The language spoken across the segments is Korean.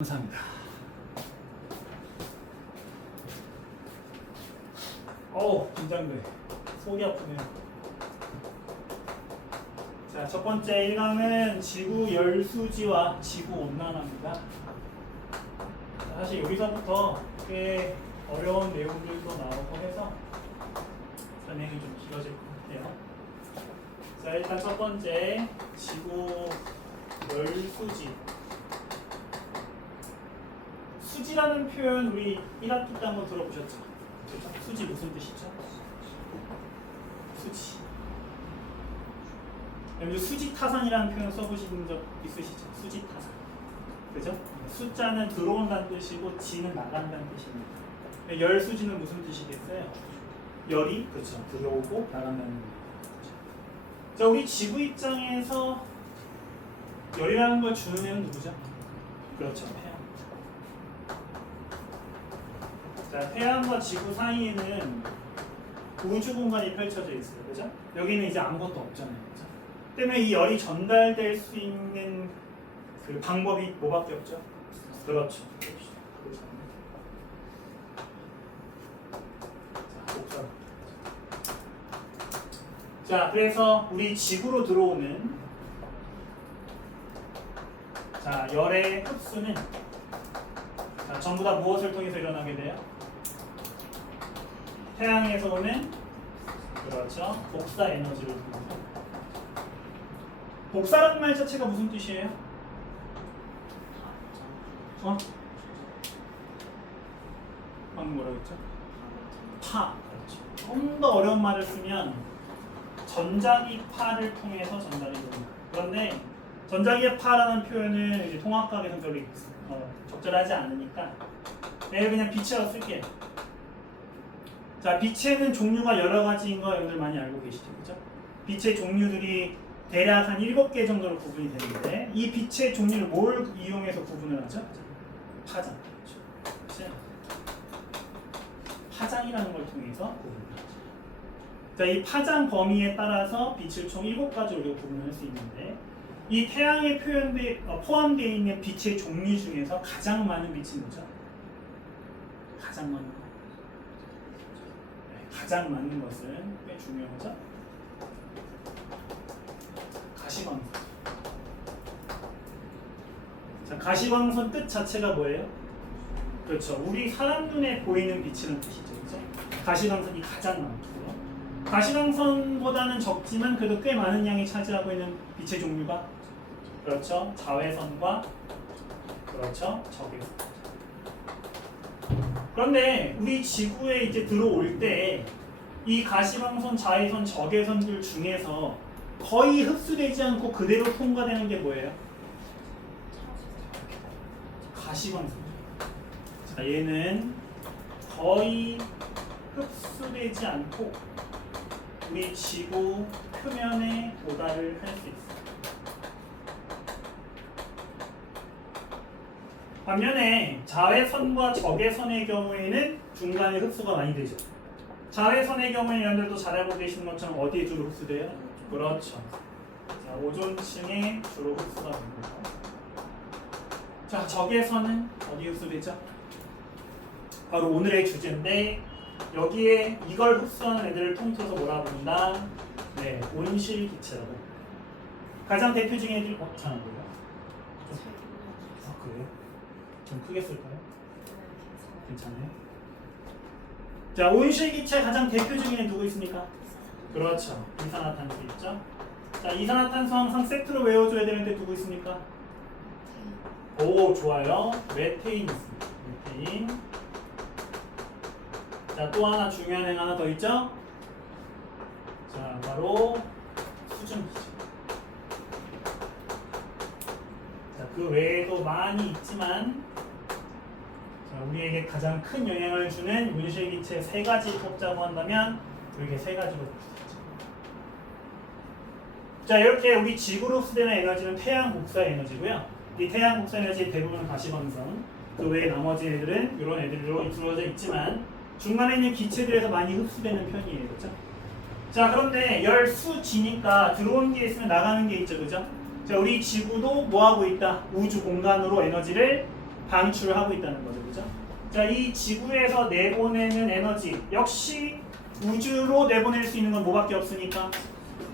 감사합니다. 어우, 긴장돼. 속이 아프네요. 자, 첫 번째 1강은 지구 열수지와 지구 온난화입니다. 사실 여기서부터 꽤 어려운 내용들도 나오고 해서 설명이 좀 길어질 것 같아요. 자, 일단 첫 번째 지구 열수지. 수지라는 표현 우리 1학기 때 한번 들어보셨죠? 그렇죠? 수지 무슨 뜻이죠? 수지. 여러분 수지 타산이라는 표현 써보신 적 있으시죠? 수지 타산. 그죠? 숫자는 들어온다는 뜻이고 지는 나간다는 뜻입니다. 열 수지는 무슨 뜻이겠어요? 열이 그렇죠. 들어오고 나간다는 뜻이죠. 자, 우리 지구 입장에서 열이라는 걸 주는 애는 누구죠? 그렇죠. 자, 태양과 지구 사이에는 우주 공간이 펼쳐져 있어요. 그죠? 여기는 이제 아무것도 없잖아요. 그죠? 때문에 이 열이 전달될 수 있는 그 방법이 뭐밖에 없죠? 그렇죠. 자, 그래서 우리 지구로 들어오는 자, 열의 흡수는 자, 전부 다 무엇을 통해서 일어나게 돼요? 태양에서 오는 그렇죠 복사 에너지를 통해서. 복사라는 말 자체가 무슨 뜻이에요? 방금 뭐라고 했죠? 파. 그렇죠. 좀 더 어려운 말을 쓰면 전자기 파를 통해서 전달이 됩니다. 그런데 전자기의 파라는 표현은 이제 통합과학에서는 별로 적절하지 않으니까 내가 그냥 빛이라고 쓸게요. 자, 빛에는 종류가 여러 가지인 거 여러분들 많이 알고 계시죠? 그죠? 빛의 종류들이 대략 한 7개 정도로 구분이 되는데 이 빛의 종류를 뭘 이용해서 구분을 하죠? 파장. 그렇죠? 파장이라는 걸 통해서 구분을 하죠. 자, 이 파장 범위에 따라서 빛을 총 7가지로 우리가 구분할 수 있는데 이 태양에 포함되어 있는 빛의 종류 중에서 가장 많은 빛이 뭐죠? 가장 많은 것. 가장 많은 것은 꽤 중요하죠? 가시광선. 자, 가시광선 뜻 자체가 뭐예요? 그렇죠. 우리 사람 눈에 보이는 빛이라는 뜻이죠. 그렇죠? 가시광선이 가장 많고요. 가시광선보다는 적지만 그래도 꽤 많은 양이 차지하고 있는 빛의 종류가 그렇죠. 자외선과 그렇죠. 적외선. 그런데 우리 지구에 이제 들어올 때 이 가시광선, 자외선, 적외선들 중에서 거의 흡수되지 않고 그대로 통과되는 게 뭐예요? 가시광선. 자, 얘는 거의 흡수되지 않고 우리 지구 표면에 도달을 할 수 있어요. 반면에 자외선과 적외선의 경우에는 중간에 흡수가 많이 되죠. 자외선의 경우에는 여러분들도 잘 알고 계시는 것처럼 어디에 주로 흡수돼요? 그렇죠. 자, 오존층에 주로 흡수가 됩니다. 자, 적외선은 어디에 흡수되죠? 바로 오늘의 주제인데 여기에 이걸 흡수하는 애들을 통틀어서 뭐라 부른다? 네, 온실기체라고. 가장 대표적인 애들이 잘 안 보여요? 그래요? 좀 크게 쓸까요? 괜찮아요? 자, 온실기체 가장 대표적인 애 누구 있습니까? 그렇죠. 이산화탄소 있죠? 자, 이산화탄소 항상 세트로 외워줘야 되는데 누구 있습니까? 오, 좋아요. 메테인 있습니다. 메테인. 자, 또 하나 중요한 애 하나 더 있죠? 자, 바로 수증기죠. 자, 그 외에도 많이 있지만 자, 우리에게 가장 큰 영향을 주는 온실기체 3가지 뽑자고 한다면 이렇게 3가지로 볼 수 있죠. 자, 이렇게 우리 지구로 흡수되는 에너지는 태양 복사 에너지고요. 이 태양 복사 에너지의 대부분은 가시광선, 그 외에 나머지 애들은 이런 애들로 이루어져 있지만 중간에 있는 기체들에서 많이 흡수되는 편이에요. 그렇죠? 자, 그런데 열수지니까 들어오는 게 있으면 나가는 게 있죠. 그죠? 자, 우리 지구도 뭐하고 있다? 우주 공간으로 에너지를 방출을 하고 있다는 거죠. 그죠? 자, 이 지구에서 내보내는 에너지 역시 우주로 내보낼 수 있는 건 뭐밖에 없으니까?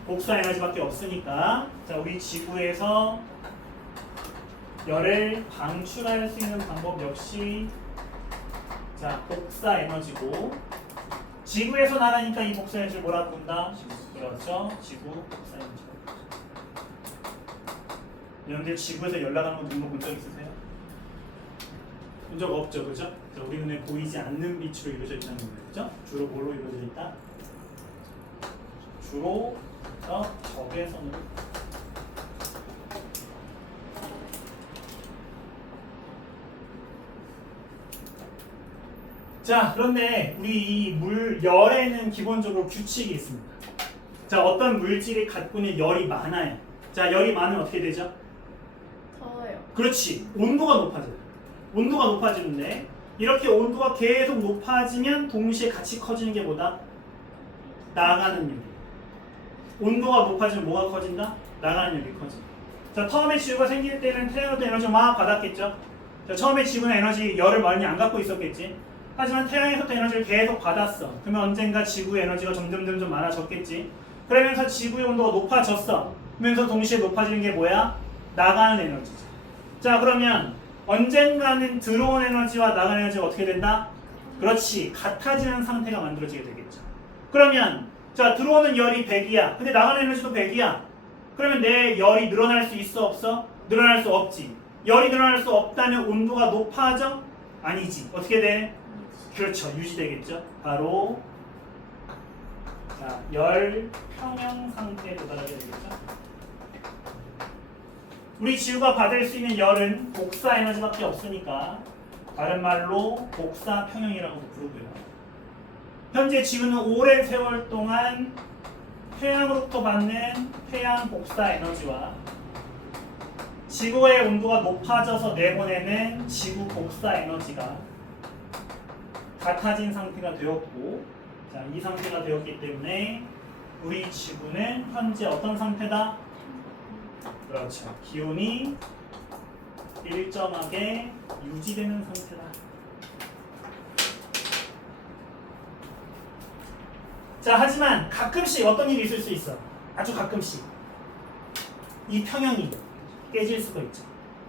복사 에너지밖에 없으니까. 자, 우리 지구에서 열을 방출할 수 있는 방법 역시 자, 복사 에너지고, 지구에서 나가니까 이 복사 에너지를 뭐라고 부른다? 그렇죠? 지구 복사 에너지. 여러분들 지구에서 연락하는 거 누군 본 적 있으세요? 본 적 없죠, 그죠? 자, 우리 눈에 보이지 않는 빛으로 이루어져 있다는 거예요, 그죠? 주로 뭘로 이루어져 있다? 주로 적외선으로. 자, 그런데 우리 이 열에는 기본적으로 규칙이 있습니다. 자, 어떤 물질이 갖고 있는 열이 많아요. 자, 열이 많으면 어떻게 되죠? 더워요. 그렇지. 온도가 높아져요. 온도가 높아지는데 이렇게 온도가 계속 높아지면 동시에 같이 커지는 게 뭐다? 나가는 열이. 온도가 높아지면 뭐가 커진다? 나가는 열이 커진다. 자, 처음에 지구가 생길 때는 태양으로부터 에너지를 막 받았겠죠? 자, 처음에 지구는 에너지 열을 많이 안 갖고 있었겠지? 하지만 태양에서부터 에너지를 계속 받았어. 그러면 언젠가 지구의 에너지가 점점 많아졌겠지? 그러면서 지구의 온도가 높아졌어. 그러면서 동시에 높아지는 게 뭐야? 나가는 에너지죠. 자, 그러면 언젠가는 들어온 에너지와 나가는 에너지가 어떻게 된다? 그렇지. 같아지는 상태가 만들어지게 되겠죠. 그러면 자, 들어오는 열이 100이야. 근데 나가는 에너지도 100이야. 그러면 내 열이 늘어날 수 있어, 없어? 늘어날 수 없지. 열이 늘어날 수 없다면 온도가 높아져? 아니지. 어떻게 돼? 그렇죠. 유지되겠죠. 바로 자, 열 평형 상태에 도달하게 되겠죠. 우리 지구가 받을 수 있는 열은 복사 에너지밖에 없으니까 다른 말로 복사 평형이라고 부르고요. 현재 지구는 오랜 세월 동안 태양으로부터 받는 태양 복사 에너지와 지구의 온도가 높아져서 내보내는 지구 복사 에너지가 같아진 상태가 되었고, 자, 이 상태가 되었기 때문에 우리 지구는 현재 어떤 상태다? 그렇죠. 기온이 일정하게 유지되는 상태다. 자, 하지만 가끔씩 어떤 일이 있을 수 있어. 아주 가끔씩 이 평형이 깨질 수가 있죠.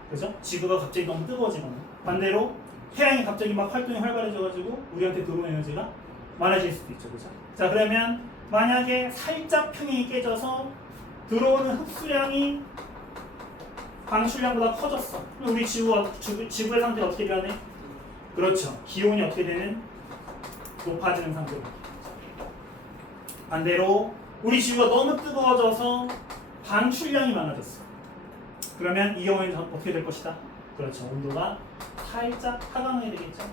그죠? 지구가 갑자기 너무 뜨거워지거나 반대로 태양이 갑자기 막 활동이 활발해져가지고 우리한테 들어오는 에너지가 많아질 수도 있죠. 그죠? 자, 그러면 만약에 살짝 평형이 깨져서 들어오는 흡수량이 방출량보다 커졌어. 그럼 우리 지구의 상태가 어떻게 변해? 그렇죠. 기온이 어떻게 되는? 높아지는 상태로. 반대로 우리 지구가 너무 뜨거워져서 방출량이 많아졌어. 그러면 이 경우에는 어떻게 될 것이다? 그렇죠. 온도가 살짝 하강하게 되겠죠.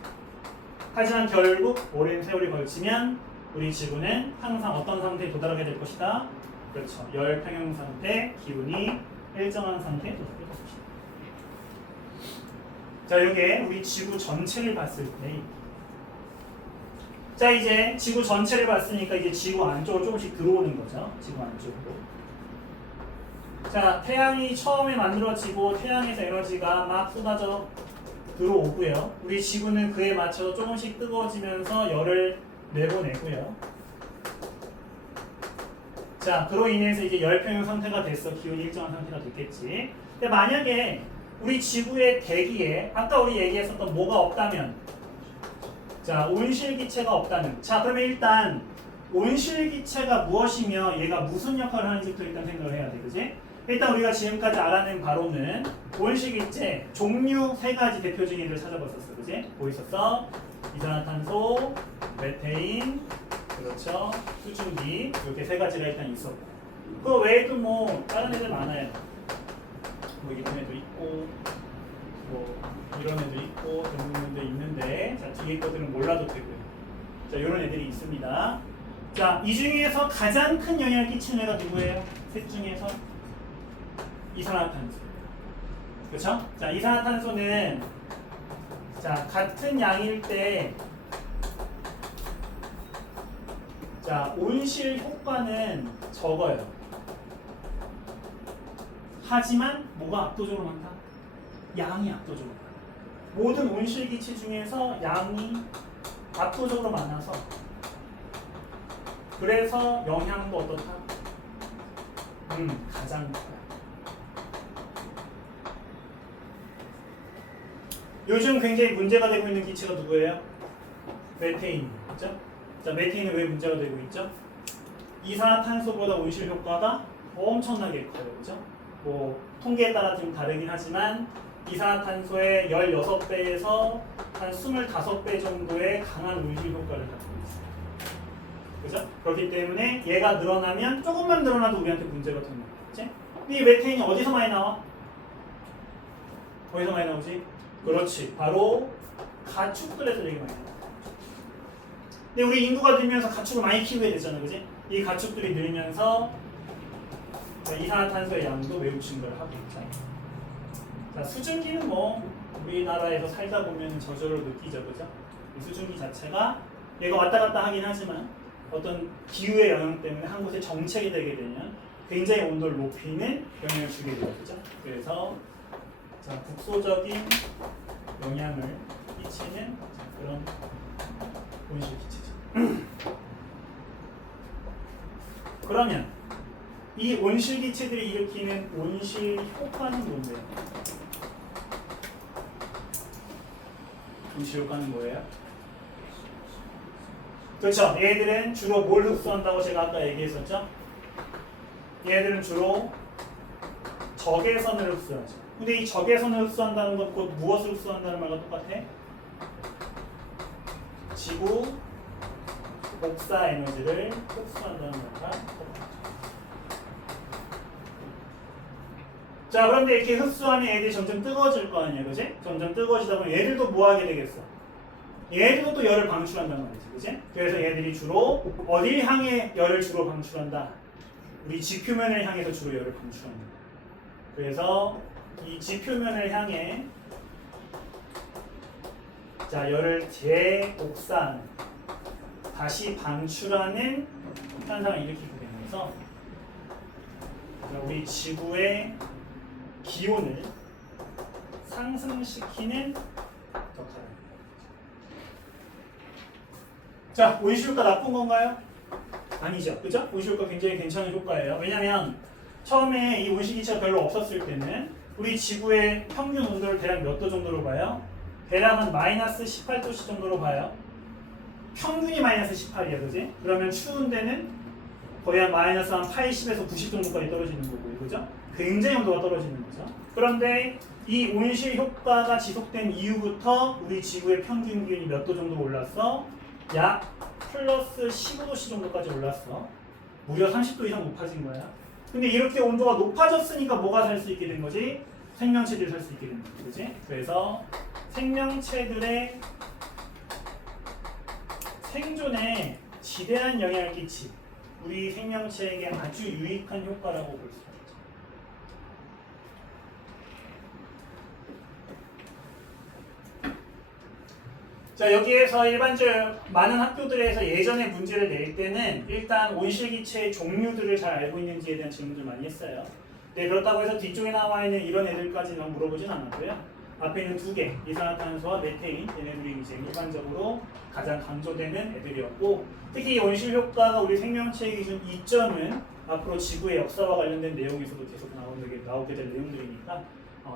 하지만 결국 오랜 세월이 걸치면 우리 지구는 항상 어떤 상태에 도달하게 될 것이다? 그렇죠. 열 평형 상태, 기온이 일정한 상태에 도달할 것입니다. 자, 이게 우리 지구 전체를 봤을 때, 자, 이제 지구 전체를 봤으니까 이제 지구 안쪽으로 조금씩 들어오는 거죠. 지구 안쪽으로. 자, 태양이 처음에 만들어지고 태양에서 에너지가 막 쏟아져 들어오고요. 우리 지구는 그에 맞춰서 조금씩 뜨거워지면서 열을 내보내고요. 자, 그로 인해서 이제 열평형 상태가 됐어. 기온이 일정한 상태가 됐겠지. 근데 만약에 우리 지구의 대기에 아까 우리 얘기했었던 뭐가 없다면, 자, 온실기체가 없다면, 자, 그러면 일단 온실기체가 무엇이며 얘가 무슨 역할을 하는지부터 일단 생각을 해야 돼, 그지? 일단 우리가 지금까지 알아낸 바로는 온실기체 종류 3가지 대표적인 애들 찾아봤었어, 그지? 뭐 있었어? 이산화탄소, 메테인, 그렇죠? 수증기, 이렇게 3가지가 일단 있었고, 그 외에도 뭐 다른 애들 많아요. 뭐 이런 애도 있고, 뭐 이런 애도 있고, 등등도 있는데, 자, 뒤에 것들은 몰라도 되고요. 자, 이런 애들이 있습니다. 자, 이 중에서 가장 큰 영향을 끼치는 애가 누구예요? 셋 중에서 이산화탄소. 그렇죠? 자, 이산화탄소는 자, 같은 양일 때 자, 온실 효과는 적어요. 하지만 뭐가 압도적으로 많다? 양이 압도적으로 많아. 모든 온실기체 중에서 양이 압도적으로 많아서 그래서 영향도 어떻다? 가장 높아요. 요즘 굉장히 문제가 되고 있는 기체가 누구예요? 메테인, 그렇죠? 자, 메테인은 왜 문제가 되고 있죠? 이산화탄소보다 온실 효과가 엄청나게 커요, 그렇죠? 뭐 통계에 따라 좀 다르긴 하지만 이산화탄소의 16배에서 한 25배 정도의 강한 온실 효과를 갖고 있어요. 그죠? 그렇기 때문에 얘가 늘어나면 조금만 늘어나도 우리한테 문제가 되는 거예요. 그치? 근데 이 메테인이 어디서 많이 나와? 어디서 많이 나오지? 그렇지. 바로 가축들에서 되게 많이 나와. 근데 우리 인구가 늘면서 가축을 많이 키우게 되잖아. 그지? 이 가축들이 늘면서 이산화탄소의 양도 매우 증가를 하고 있잖아. 자, 수증기는 뭐 우리나라에서 살다 보면 저절로 느끼죠. 그죠? 이 수증기 자체가 얘가 왔다 갔다 하긴 하지만 어떤 기후의 영향 때문에 한 곳에 정체가 되게 되면 굉장히 온도를 높이는 영향을 주게 돼요. 그죠? 그래서 자, 국소적인 영향을 끼치는 그런 온실기체죠. 그러면 이 온실기체들이 일으키는 온실 효과는 뭔데요? 온실 효과는 뭐예요? 그렇죠. 얘들은 주로 뭘 흡수한다고 제가 아까 얘기했었죠? 얘들은 주로 적외선을 흡수하죠. 근데 이 적외선을 흡수한다는 것 곧 무엇을 흡수한다는 말과 똑같아? 지구 복사 에너지를 흡수한다는 말과 똑같아. 자, 그런데 이렇게 흡수하면 얘들이 점점 뜨거워질 거 아니야, 그지? 점점 뜨거워지다 보면 얘들도 뭐 하게 되겠어? 얘들도 또 열을 방출한단 말이지, 그지? 그래서 얘들이 주로 어딜 향해 열을 주로 방출한다? 우리 지표면을 향해서 주로 열을 방출한다. 그래서 이 지표면을 향해 자, 열을 재복사하는 다시 방출하는 현상을 일으키게 되면서 우리 지구의 기온을 상승시키는 역할을. 자, 온실효과 나쁜 건가요? 아니죠, 그죠? 온실효과 굉장히 괜찮은 효과예요. 왜냐하면 처음에 이 온실기체가 별로 없었을 때는 우리 지구의 평균 온도를 대략 몇 도 정도로 봐요? 대략 한 마이너스 18도씨 정도로 봐요. 평균이 마이너스 18이야, 그지? 그러면 추운 데는 거의 한 마이너스 한 80에서 90 정도까지 떨어지는 거고요, 그죠? 굉장히 온도가 떨어지는 거죠. 그런데 이 온실 효과가 지속된 이후부터 우리 지구의 평균 기온이 몇 도 정도 올랐어? 약 플러스 15도씨 정도까지 올랐어. 무려 30도 이상 높아진 거야. 근데 이렇게 온도가 높아졌으니까 뭐가 살 수 있게 된 거지? 생명체들이 살 수 있게 된 거지, 그지? 그래서 생명체들의 생존에 지대한 영향을 끼치 우리 생명체에게 아주 유익한 효과라고 볼 수 있죠. 자, 여기에서 일반적으로 많은 학교들에서 예전에 문제를 낼 때는 일단 온실기체의 종류들을 잘 알고 있는지에 대한 질문을 많이 했어요. 네, 그렇다고 해서 뒤쪽에 나와 있는 이런 애들까지는 물어보진 않았고요. 앞에 있는 두 개, 이산화탄소와 메테인, 얘네들이 이제 일반적으로 가장 강조되는 애들이었고, 특히 이 온실 효과가 우리 생명체의 기준 이점은 앞으로 지구의 역사와 관련된 내용에서도 계속 나오게 될 내용들이니까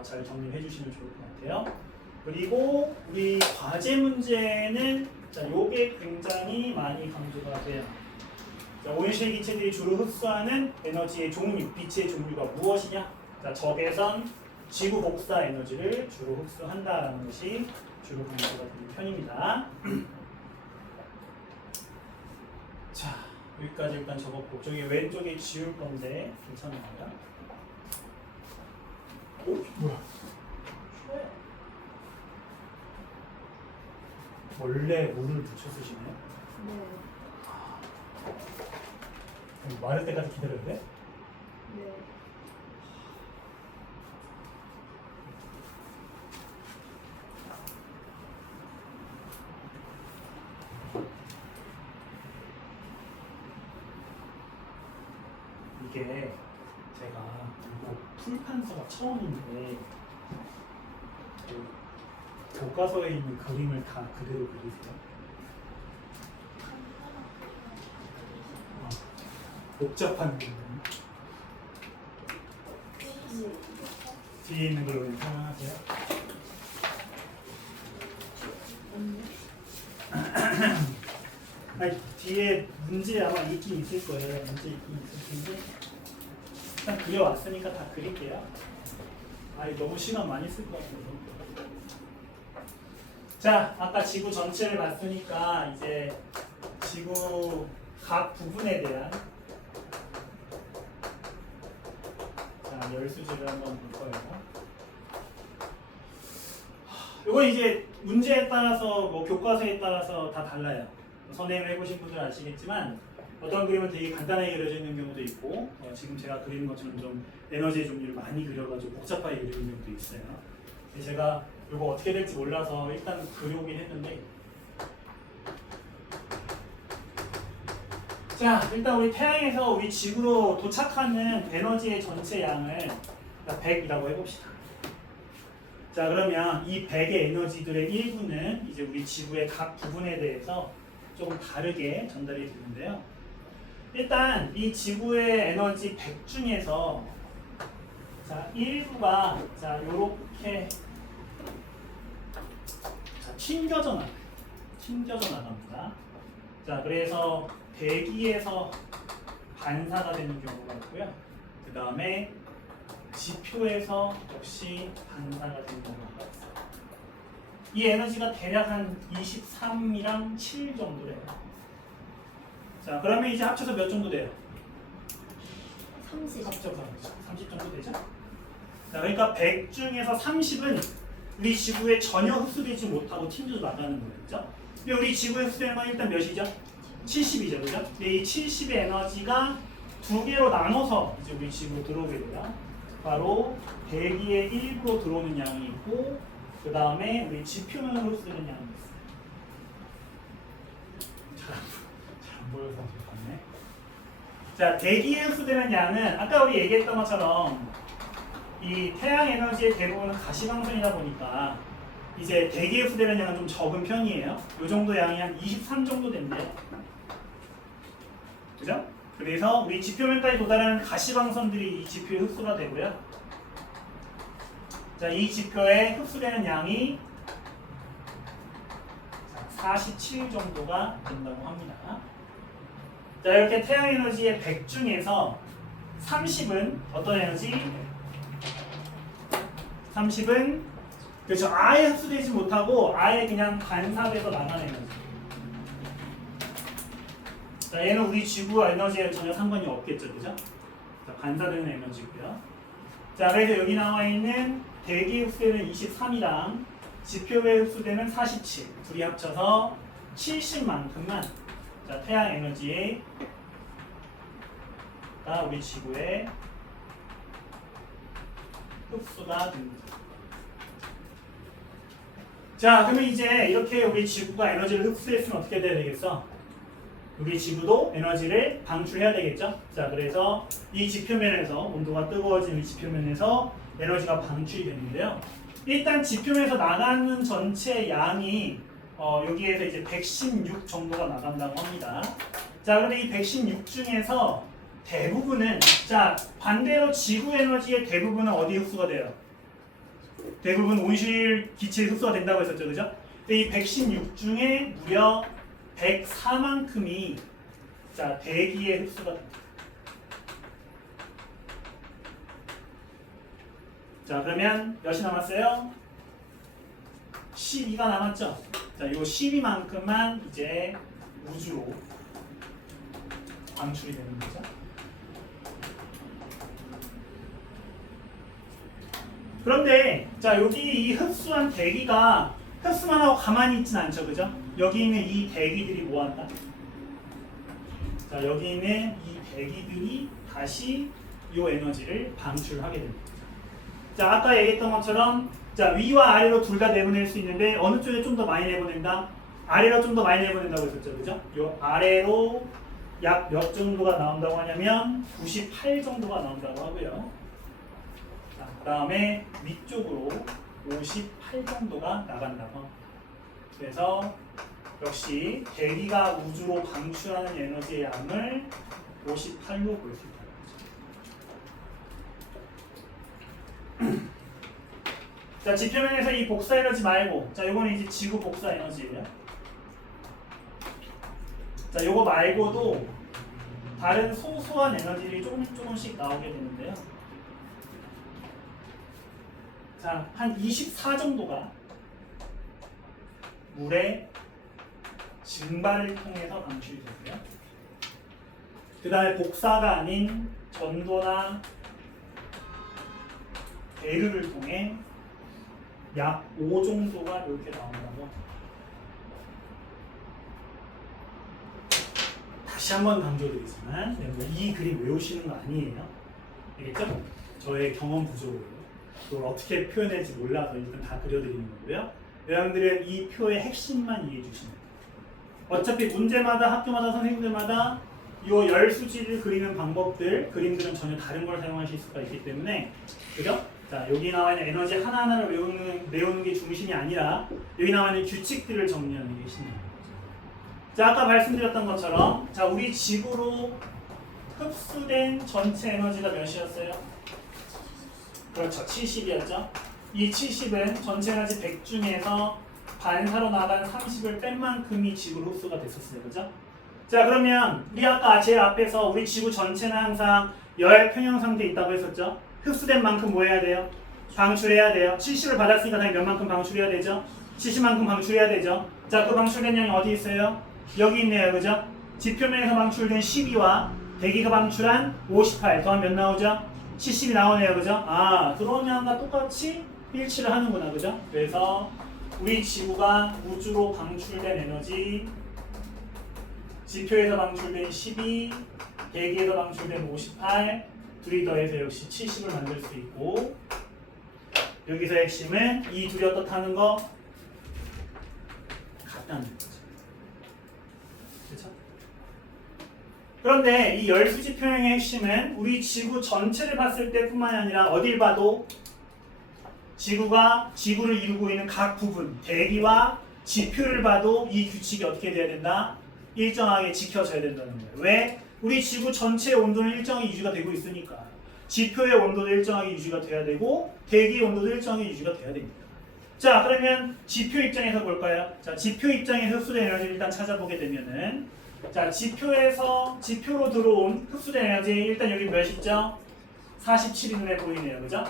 잘 정리해 주시면 좋을 것 같아요. 그리고 우리 과제 문제는 자, 요게 굉장히 많이 강조가 돼요. 자, 온실 기체들이 주로 흡수하는 에너지의 종류, 빛의 종류가 무엇이냐? 자, 적외선, 지구 복사 에너지를 주로 흡수한다라는 것이 주로 강조가 되는 편입니다. 자, 여기까지 일단 적었고, 저기 왼쪽에 지울 건데 괜찮은가요? 오, 뭐야? 원래 물을 붙여 쓰시나요? 네. 마를 때까지 기다려야 돼? 네. 이게 제가 이거 풀판서가 처음인데 그 교과서에 있는 그림을 다 그대로 그리세요? 복잡한 그림. 뒤에 있는 걸로 설명하세요. 아니, 뒤에 문제 아마 있긴 있을 거예요. 문제 있긴 있을 텐데 일단 그려왔으니까 다 그릴게요. 아니 너무 시간 많이 쓸 것 같아서. 자, 아까 지구 전체를 봤으니까 이제 지구 각 부분에 대한 자, 열수지를 한번 볼 거예요. 이건 이제 문제에 따라서 뭐 교과서에 따라서 다 달라요. 선행을 해보신 분들은 아시겠지만 어떤 그림은 되게 간단하게 그려져 있는 경우도 있고 지금 제가 그리는 것처럼 좀 에너지의 종류를 많이 그려가지고 복잡하게 그리는 경우도 있어요. 제가 이거 어떻게 될지 몰라서 일단 그려오긴 했는데 자, 일단 우리 태양에서 우리 지구로 도착하는 에너지의 전체 양을 100이라고 해봅시다. 자, 그러면 이 100의 에너지들의 일부는 이제 우리 지구의 각 부분에 대해서 조금 다르게 전달이 되는데요. 일단 이 지구의 에너지 100 중에서 자, 일부가 자, 요렇게 자, 튕겨져 나갑니다. 자, 그래서 대기에서 반사가 되는 경우가 있고요. 그 다음에 지표에서 역시 반사가 되는 경우가 있어요. 이 에너지가 대략 한 23이랑 7 정도래요. 자, 그러면 이제 합쳐서 몇 정도 돼요? 30. 합쳐서 30 정도 되죠? 자, 그러니까 100 중에서 30은 우리 지구에 전혀 흡수되지 못하고 튕겨져 나가는 거겠죠? 근데 우리 지구에 흡수되는 건 일단 몇이죠? 70이죠, 그죠? 근데 이 70의 에너지가 두 개로 나눠서 이제 우리 지구로 들어오게 돼요. 바로 대기의 일부로 들어오는 양이 있고, 그 다음에 우리 지표면으로 흡수되는 양이 있어요. 잘 안 보여서 좋네. 자, 대기에 흡수되는 양은 아까 우리 얘기했던 것처럼 이 태양 에너지의 대부분은 가시광선이다 보니까 이제 대기에 흡수되는 양은 좀 적은 편이에요. 이 정도 양이 한 23 정도 된대요. 그죠? 그래서 우리 지표면까지 도달하는 가시광선들이 이 지표에 흡수가 되고요. 자, 이 지표에 흡수되는 양이 47 정도가 된다고 합니다. 자, 이렇게 태양 에너지의 100 중에서 30은 어떤 에너지? 30은 그렇죠. 아예 흡수되지 못하고 아예 그냥 반사돼서 나가는 에너지. 자, 얘는 우리 지구 에너지에 전혀 상관이 없겠죠, 그죠? 자, 반사되는 에너지고요. 자, 그래서 여기 나와 있는 대기 흡수되는 23이랑 지표에 흡수되는 47 둘이 합쳐서 70만큼만 자, 태양 에너지가 우리 지구에 흡수가 됩니다. 자, 그러면 이제 이렇게 우리 지구가 에너지를 흡수했으면 어떻게 돼야 되겠어? 우리 지구도 에너지를 방출해야 되겠죠? 자, 그래서 이 지표면에서 온도가 뜨거워진 이 지표면에서 에너지가 방출이 되는데요. 일단 지표면에서 나가는 전체 양이 여기에서 이제 116 정도가 나간다고 합니다. 자, 그런데 이 116 중에서 대부분은 자, 반대로 지구 에너지의 대부분은 어디 흡수가 돼요? 대부분 온실 기체에 흡수가 된다고 했었죠, 그죠? 근데 이 116 중에 무려 104만큼이 자, 대기에 흡수가 됩니다. 자, 그러면 몇이 남았어요? 12가 남았죠? 자, 요 12만큼만 이제 우주로 방출이 되는 거죠. 그런데 자, 여기 이 흡수한 대기가 흡수만 하고 가만히 있진 않죠, 그죠? 여기 있는 이 대기들이 뭐한다? 자, 여기 있는 이 대기들이 다시 이 에너지를 방출하게 됩니다. 자, 아까 얘기했던 것처럼 자, 위와 아래로 둘 다 내보낼 수 있는데 어느 쪽에 좀 더 많이 내보낸다? 아래로 좀 더 많이 내보낸다고 했었죠, 그죠? 요 아래로 약 몇 정도가 나온다고 하냐면 98 정도가 나온다고 하고요. 자, 그 다음에 위쪽으로 58 정도가 나간다고. 그래서 역시 대기가 우주로 방출하는 에너지의 양을 58로 볼 수 있다. 자, 지표면에서 이 복사 에너지 말고, 자, 요거는 이제 지구 복사 에너지예요. 자, 요거 말고도 다른 소소한 에너지들이 조금씩 나오게 되는데요. 자, 한 24 정도가 물의 증발을 통해서 방출이 되고요. 그 다음에 복사가 아닌 전도나 대류를 통해 약 5 정도가 이렇게 나온다고. 다시 한번 강조드리지만 이 그림 외우시는 거 아니에요. 알겠죠? 저의 경험 부족으로 그걸 어떻게 표현할지 몰라서 일단 다 그려드리는 거고요. 여러분들은 이 표의 핵심만 이해해 주시면 돼요. 어차피 문제마다 학교마다 선생님들마다 이 열수지를 그리는 방법들, 그림들은 전혀 다른 걸 사용하실 수가 있기 때문에, 그죠? 자, 여기 나와 있는 에너지 하나하나를 외우는 게 중심이 아니라 여기 나와 있는 규칙들을 정리하는 게 핵심입니다. 자, 아까 말씀드렸던 것처럼, 자, 우리 지구로 흡수된 전체 에너지가 몇이었어요? 그렇죠, 70이었죠. 이 70은 전체 에너지 100 중에서 반사로 나간 30을 뺀 만큼이 지구로 흡수가 됐었어요. 그죠? 자, 그러면 우리 아까 제일 앞에서 우리 지구 전체는 항상 열 평형 상태에 있다고 했었죠. 흡수된 만큼 뭐 해야 돼요? 방출해야 돼요. 70을 받았으니까 당연히 몇 만큼 방출해야 되죠? 70만큼 방출해야 되죠. 자, 그 방출된 양이 어디 있어요? 여기 있네요. 그죠? 지표면에서 방출된 12와 대기가 방출한 58 더하면 몇 나오죠? 70이 나오네요. 그죠? 아, 들어온 양과 똑같이 일치를 하는구나. 그죠? 그래서 우리 지구가 우주로 방출된 에너지, 지표에서 방출된 12, 대기에서 방출된 58, 둘이 더해서 역시 70을 만들 수 있고, 여기서 핵심은 이 둘이 어떻다는 거? 같다는 거죠. 그렇죠? 그런데 이 열수지 표형의 핵심은 우리 지구 전체를 봤을 때뿐만이 아니라 어딜 봐도 지구를 이루고 있는 각 부분, 대기와 지표를 봐도 이 규칙이 어떻게 돼야 된다? 일정하게 지켜져야 된다는 거예요. 왜? 우리 지구 전체의 온도는 일정하게 유지가 되고 있으니까. 지표의 온도도 일정하게 유지가 돼야 되고 대기의 온도도 일정하게 유지가 돼야 됩니다. 자, 그러면 지표 입장에서 볼까요? 자, 지표 입장에서 흡수된 에너지를 일단 찾아보게 되면은, 자, 지표로 들어온 흡수된 에너지 일단 여기 몇 있죠? 47이 눈에 보이네요. 그죠?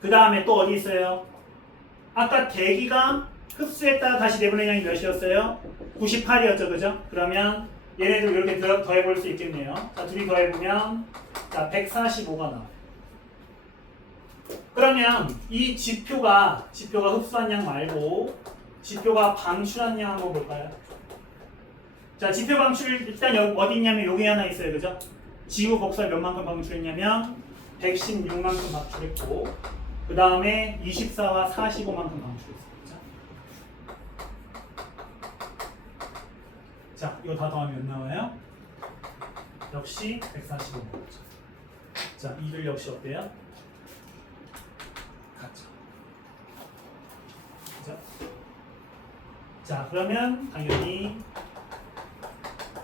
그 다음에 또 어디 있어요? 아까 대기가 흡수했다가 다시 내보낸 양이 몇이었어요? 98이었죠. 그죠? 그러면 얘네들 이렇게 더해볼 수 있겠네요. 자, 둘이 더해보면 자, 145가 나와요. 그러면 이 지표가 흡수한 양 말고 지표가 방출한 양 한번 볼까요? 자, 지표 방출 일단 어디 있냐면 여기 하나 있어요. 그죠? 지구 복사 몇 만큼 방출했냐면 116만큼 방출했고, 그 다음에 24와 45만큼 방출했어요. 자, 이거 다 더하면 몇 나와요? 역시 145 나오죠. 자, 이들 역시 어때요? 같죠. 그죠? 자, 그러면 당연히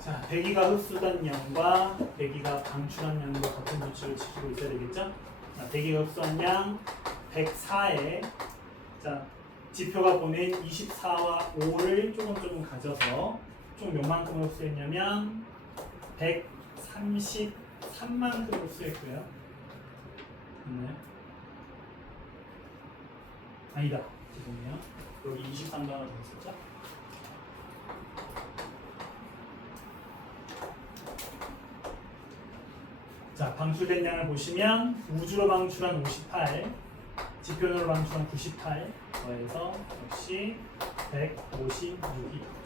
자, 대기가 흡수한 양과 대기가 방출한 양과 같은 규칙을 지키고 있어야 되겠죠? 자, 대기가 흡수한 양 104에 자, 지표가 보낸 24와 5를 조금 가져서 총 몇 만큼 흡수했냐면 133만큼 흡수했고요. 맞나요? 아니다. 죄송해요. 여기 23도 하나 더 있었죠? 자, 방출된 양을 보시면 우주로 방출한 58, 지표로 방출한 98 더해서 역시 156이 나오죠.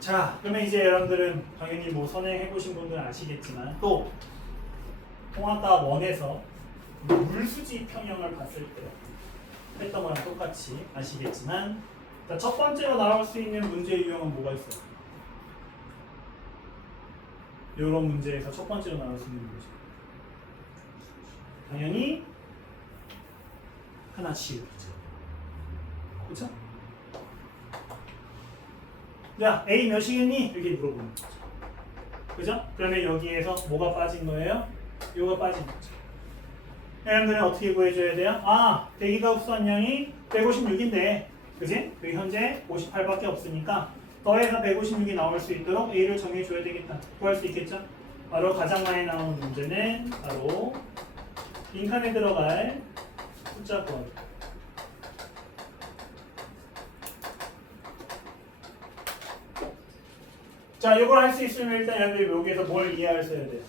자, 그러면 이제 여러분들은 당연히 뭐 선행해보신 분들은 아시겠지만 또 통합과 원에서 물수지 평형을 봤을 때 했던 거랑 똑같이 아시겠지만, 자, 첫 번째로 나올 수 있는 문제 유형은 뭐가 있어요? 이런 문제에서 첫 번째로 나올 수 있는 문제, 당연히 하나 지우겠죠. 그렇죠? 야, A 몇이겠니? 이렇게 물어보는 거죠. 그죠? 그러면 여기에서 뭐가 빠진 거예요? 요가 빠진 거죠. 여러분들은 어떻게 구해줘야 돼요? 아, 대기가 흡수한 양이 156인데, 그지? 여기 현재 58밖에 없으니까 더해서 156이 나올 수 있도록 A를 정해줘야 되겠다. 구할 수 있겠죠? 바로 가장 많이 나오는 문제는 바로 빈칸에 들어갈 숫자 구하기. 자, 이걸 할 수 있으면 일단 여러분들 여기에서 뭘 이해할 수 있어야 돼요?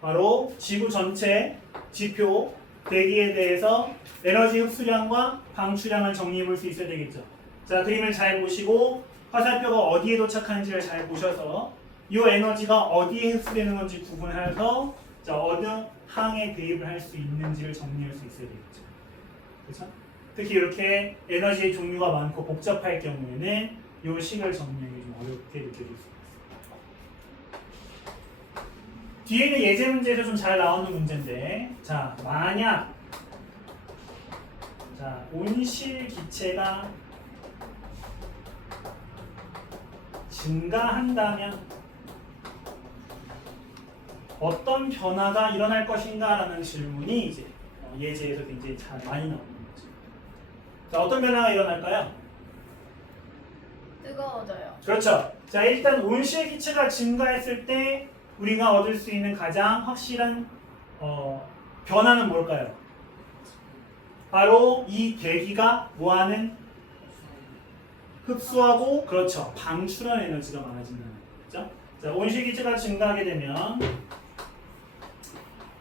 바로 지구 전체 지표 대기에 대해서 에너지 흡수량과 방출량을 정리해 볼 수 있어야 되겠죠. 자, 그림을 잘 보시고 화살표가 어디에 도착하는지를 잘 보셔서 이 에너지가 어디에 흡수되는 건지 구분해서 자, 어느 항에 대입을 할 수 있는지를 정리할 수 있어야 되겠죠. 그렇죠? 특히 이렇게 에너지의 종류가 많고 복잡할 경우에는 이 식을 정리하기 좀 어렵게 느껴질 수 있어요. 뒤에는 예제 문제에서 좀 잘 나오는 문제인데, 자, 만약 자, 온실 기체가 증가한다면 어떤 변화가 일어날 것인가 라는 질문이 이제 예제에서 굉장히 잘 많이 나오는 거죠. 자, 어떤 변화가 일어날까요? 뜨거워져요. 그렇죠. 자, 일단 온실 기체가 증가했을 때 우리가 얻을 수 있는 가장 확실한 변화는 뭘까요? 바로 이 대기가 뭐하는? 흡수하고 그렇죠. 방출하는 에너지가 많아진다는 거죠. 자, 온실 기체가 증가하게 되면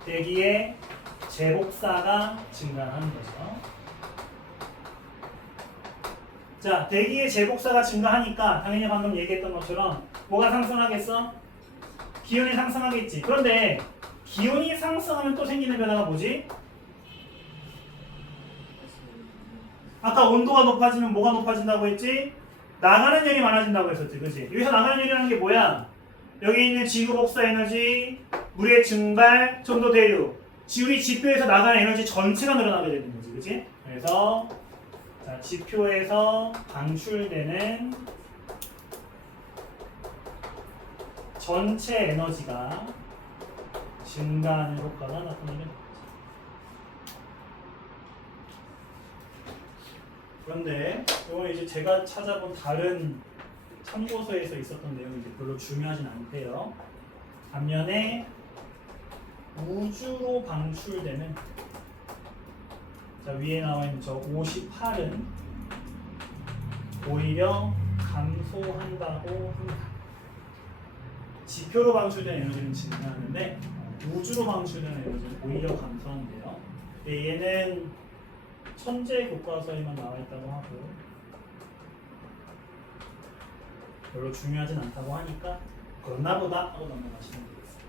대기의 제복사가 증가하는 거죠. 자, 대기의 제복사가 증가하니까 당연히 방금 얘기했던 것처럼 뭐가 상승하겠어? 기온이 상승하겠지. 그런데 기온이 상승하면 또 생기는 변화가 뭐지? 아까 온도가 높아지면 뭐가 높아진다고 했지? 나가는 열이 많아진다고 했었지. 그치? 여기서 나가는 열이라는 게 뭐야? 여기 있는 지구 복사 에너지, 물의 증발, 전도 대류, 우리 지표에서 나가는 에너지 전체가 늘어나게 되는 거지. 그치? 그래서 자, 지표에서 방출되는 전체 에너지가 증가하는 효과가 나타나게 됩니다. 그런데 이건 이제 제가 찾아본 다른 참고서에서 있었던 내용이 이제 별로 중요하진 않대요. 반면에 우주로 방출되는 자, 위에 나와 있는 저 58은 오히려 감소한다고 합니다. 지표로 방출된 에너지는 증가하는데 우주로 방출되는 에너지는 오히려 감소한대요. 근데 얘는 천재 교과서에만 나와 있다고 하고 별로 중요하진 않다고 하니까 그렇나 보다 하고 넘어가시면 되겠습니다.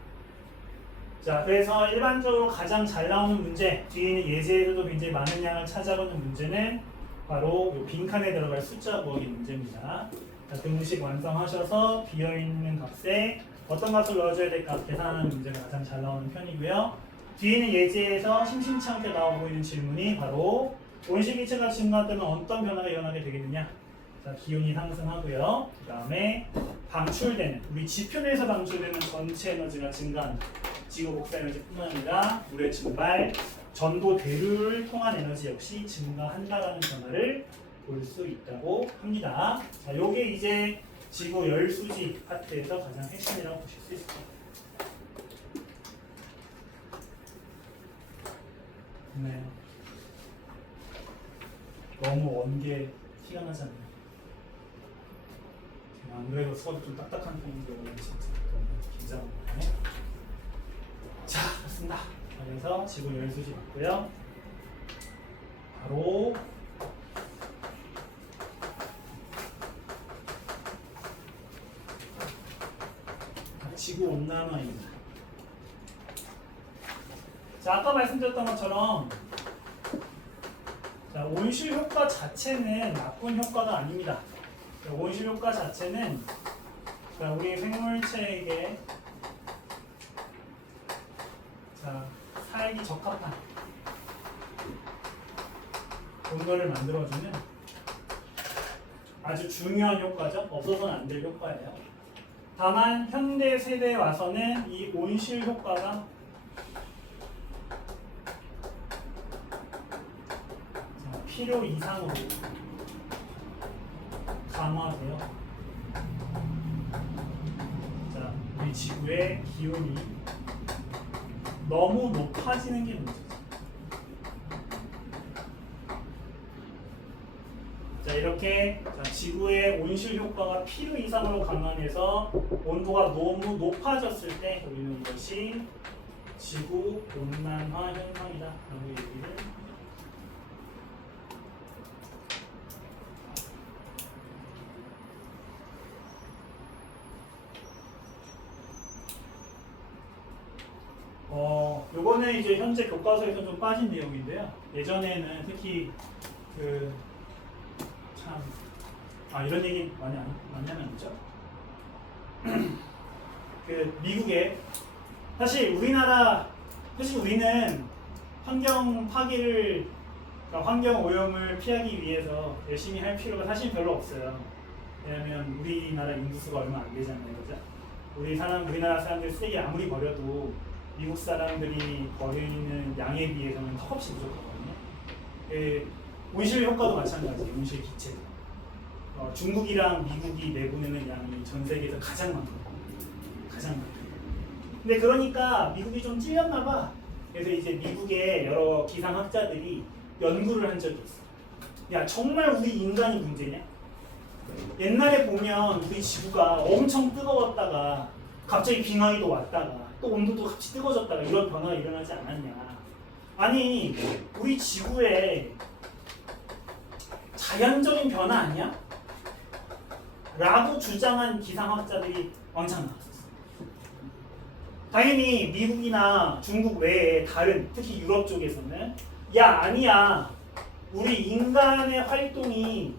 자, 그래서 일반적으로 가장 잘 나오는 문제, 뒤에 있는 예제에서도 굉장히 많은 양을 찾아보는 문제는 바로 이 빈칸에 들어갈 숫자 구하기 문제입니다. 자, 등식 완성하셔서 비어있는 값에 어떤 값을 넣어줘야 될까 계산하는 문제가 가장 잘 나오는 편이고요. 뒤에 있는 예제에서 심심치 않게 나오고 있는 질문이 바로 온실기체가 증가되면 어떤 변화가 일어나게 되겠느냐. 자, 기온이 상승하고요. 그 다음에 방출되는, 우리 지표 내에서 방출되는 전체 에너지가 증가한다. 지구 복사 에너지뿐만 아니라 물의 증발, 전도 대류를 통한 에너지 역시 증가한다라는 변화를 볼 수 있다고 합니다. 자, 요게 이제 지구 열수지 파트에서 가장 핵심이라고 보실 수 있습니다. 네. 너무 원게 티가 나지 않나요? 안 그래도 수업이 좀 딱딱한 편인데 오늘 진짜 너무 긴장한 거네. 자, 좋습니다. 그래서 지구 열수지 맞고요. 바로 지구 온난화입니다. 자, 아까 말씀드렸던 것처럼 자, 온실 효과 자체는 나쁜 효과가 아닙니다. 자, 온실 효과 자체는 자, 우리 생물체에게 자, 살기 적합한 온도를 만들어주는 아주 중요한 효과죠. 없어서는 안 될 효과예요. 다만 현대 세대에 와서는 이 온실 효과가 필요 이상으로 강화되어 자, 우리 지구의 기온이 너무 높아지는 게 문제죠. 자, 이렇게 지구의 온실 효과가 필요 이상으로 강화해서 온도가 너무 높아졌을 때 우리는 이것이 지구 온난화 현상이다 라고 얘기를 요거는 이제 현재 교과서에서 좀 빠진 내용인데요. 예전에는 특히 이런 얘기 많이 하면 있죠. 미국에 사실 우리는 환경 파괴를 그러니까 환경 오염을 피하기 위해서 열심히 할 필요가 사실 별로 없어요. 왜냐하면 우리나라 인구수가 얼마 안 되잖아요, 그죠? 우리나라 사람들 쓰레기 아무리 버려도 미국 사람들이 버리는 양에 비해서는 턱없이 부족하거든요. 온실 효과도 마찬가지예요. 온실 기체도. 중국이랑 미국이 내보내는 양이 전 세계에서 가장 많거든요. 가장 많아요. 근데 그러니까 미국이 좀 찔렸나 봐. 그래서 이제 미국의 여러 기상학자들이 연구를 한 적이 있어. 야, 정말 우리 인간이 문제냐? 옛날에 보면 우리 지구가 엄청 뜨거웠다가 갑자기 빙하기도 왔다가 또 온도도 같이 뜨거워졌다가 이런 변화가 일어나지 않았냐? 아니, 우리 지구에 자연적인 변화 아니야? 라고 주장한 기상학자들이 왕창 나왔었어요. 당연히 미국이나 중국 외에 다른 특히 유럽 쪽에서는 야, 아니야. 우리 인간의 활동이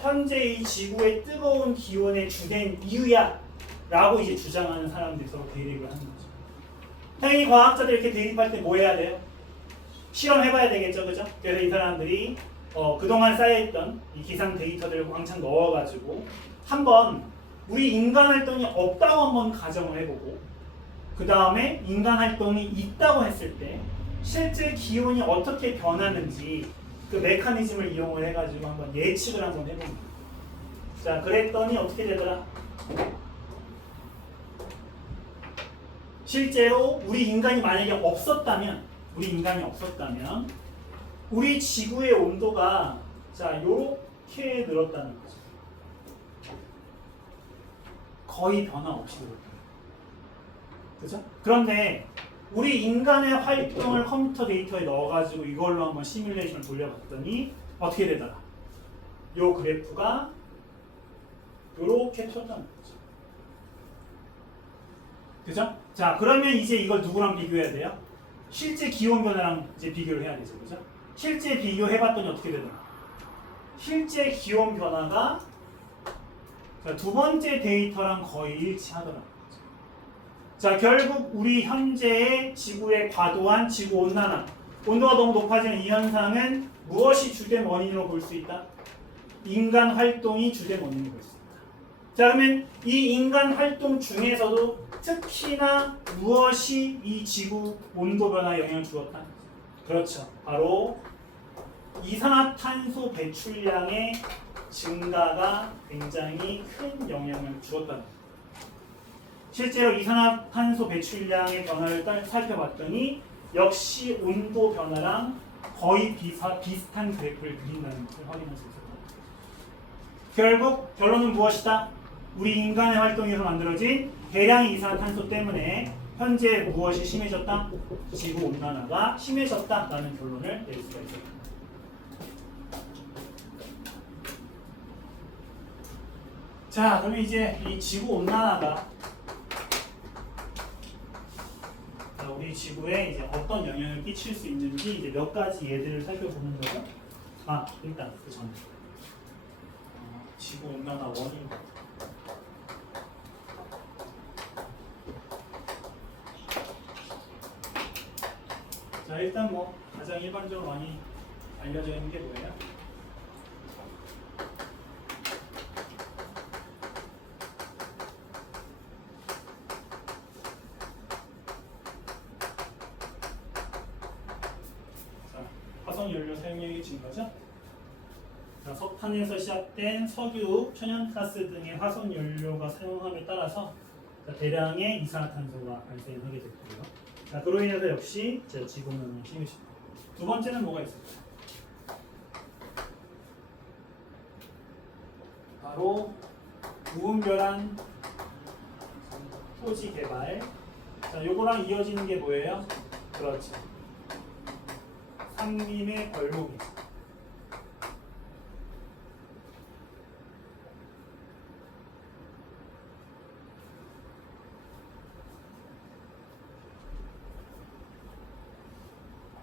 현재 이 지구의 뜨거운 기온의 주된 이유야 라고 이제 주장하는 사람들이 서로 대립을 하는 거죠. 당연히 과학자들 이렇게 대립할 때 뭐 해야 돼요? 실험해봐야 되겠죠, 그죠? 그래서 이 사람들이 그동안 쌓여있던 이 기상 데이터들을 왕창 넣어가지고 한번 우리 인간 활동이 없다고 한번 가정을 해보고 그 다음에 인간 활동이 있다고 했을 때 실제 기온이 어떻게 변하는지 그 메커니즘을 이용을 해가지고 한번 예측을 한번 해봅니다. 자, 그랬더니 어떻게 되더라? 실제로 우리 인간이 만약에 없었다면 우리 지구의 온도가 자, 요렇게 늘었다는 거죠. 거의 변화 없이 늘었다. 그죠? 그런데 우리 인간의 활동을 컴퓨터 데이터에 넣어가지고 이걸로 한번 시뮬레이션을 돌려봤더니 어떻게 되더라? 요 그래프가 요렇게 튀었다는 거죠. 그죠? 자, 그러면 이제 이걸 누구랑 비교해야 돼요? 실제 기온 변화랑 이제 비교를 해야 되죠. 그죠? 실제 비교해봤더니 어떻게 되더라? 실제 기온 변화가 두 번째 데이터랑 거의 일치하더라고요. 자, 결국 우리 현재의 지구의 과도한 지구 온난화, 온도가 너무 높아지는 이 현상은 무엇이 주된 원인으로 볼 수 있다? 인간 활동이 주된 원인으로 볼 수 있다. 자, 그러면 이 인간 활동 중에서도 특히나 무엇이 이 지구 온도 변화에 영향을 주었다? 그렇죠. 바로 이산화탄소 배출량의 증가가 굉장히 큰 영향을 주었다는 거예요. 실제로 이산화탄소 배출량의 변화를 살펴봤더니 역시 온도 변화랑 거의 비슷한 그래프를 그린다는 것을 확인할 수 있었다. 결국 결론은 무엇이다? 우리 인간의 활동에서 만들어진 대량의 이산화탄소 때문에 현재 무엇이 심해졌다? 지구 온난화가 심해졌다라는 결론을 낼 수가 있었다. 자, 그럼 이제 이 지구 온난화가 우리 지구에 이제 어떤 영향을 끼칠 수 있는지 이제 몇 가지 예들을 살펴보는 거죠. 일단 그 전에 지구 온난화 원인. 자, 일단 뭐 가장 일반적으로 많이 알려져 있는 게 뭐예요? 자, 화석연료 사용량이 증가죠? 자, 석탄에서 시작된 석유, 천연가스 등의 화석연료가 사용함에 따라서 자, 대량의 이산화탄소가 발생하게 됐고요. 자, 그로 인해서 역시 지구온난화가 심해집니다. 두 번째는 뭐가 있을까요? 바로 무분별한 토지 개발. 자, 요거랑 이어지는 게 뭐예요? 그렇죠. 산림의 벌목이죠.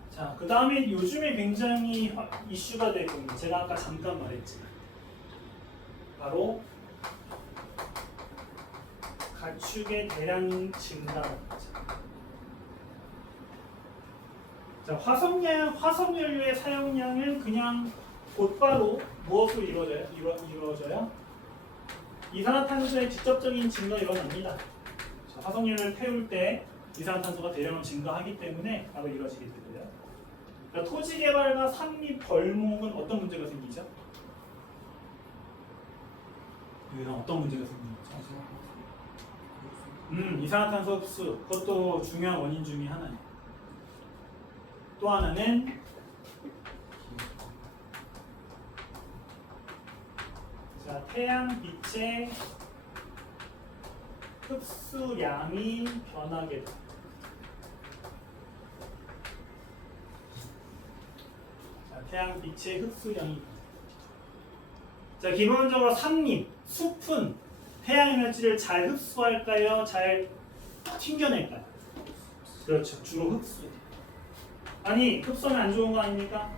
자, 그 다음에 요즘에 굉장히 이슈가 되고 있는, 제가 아까 잠깐 말했지만 바로 가축의 대량 증가입니다. 자, 화석연료의 사용량은 그냥 곧바로 무엇으로 이루어져요? 이산화탄소의 직접적인 증가 일어납니다. 자, 화석연료를 태울 때 이산화탄소가 대량으로 증가하기 때문에 바로 이루어지게 되고요. 자, 토지 개발과 산림 벌목은 어떤 문제가 생기죠? 여기서 어떤 문제가 생기는 거죠? 이산화탄소 흡수, 그것도 중요한 원인 중에 하나예요. 또 하나는 자, 태양빛의 흡수량이 변하게 됩니다. 자, 태양빛의 흡수량이 자, 기본적으로 산림, 숲은 태양에너지를 잘 흡수할까요? 잘 튕겨낼까요? 그렇죠. 주로 흡수. 아니, 흡수하면 안 좋은 거 아닙니까?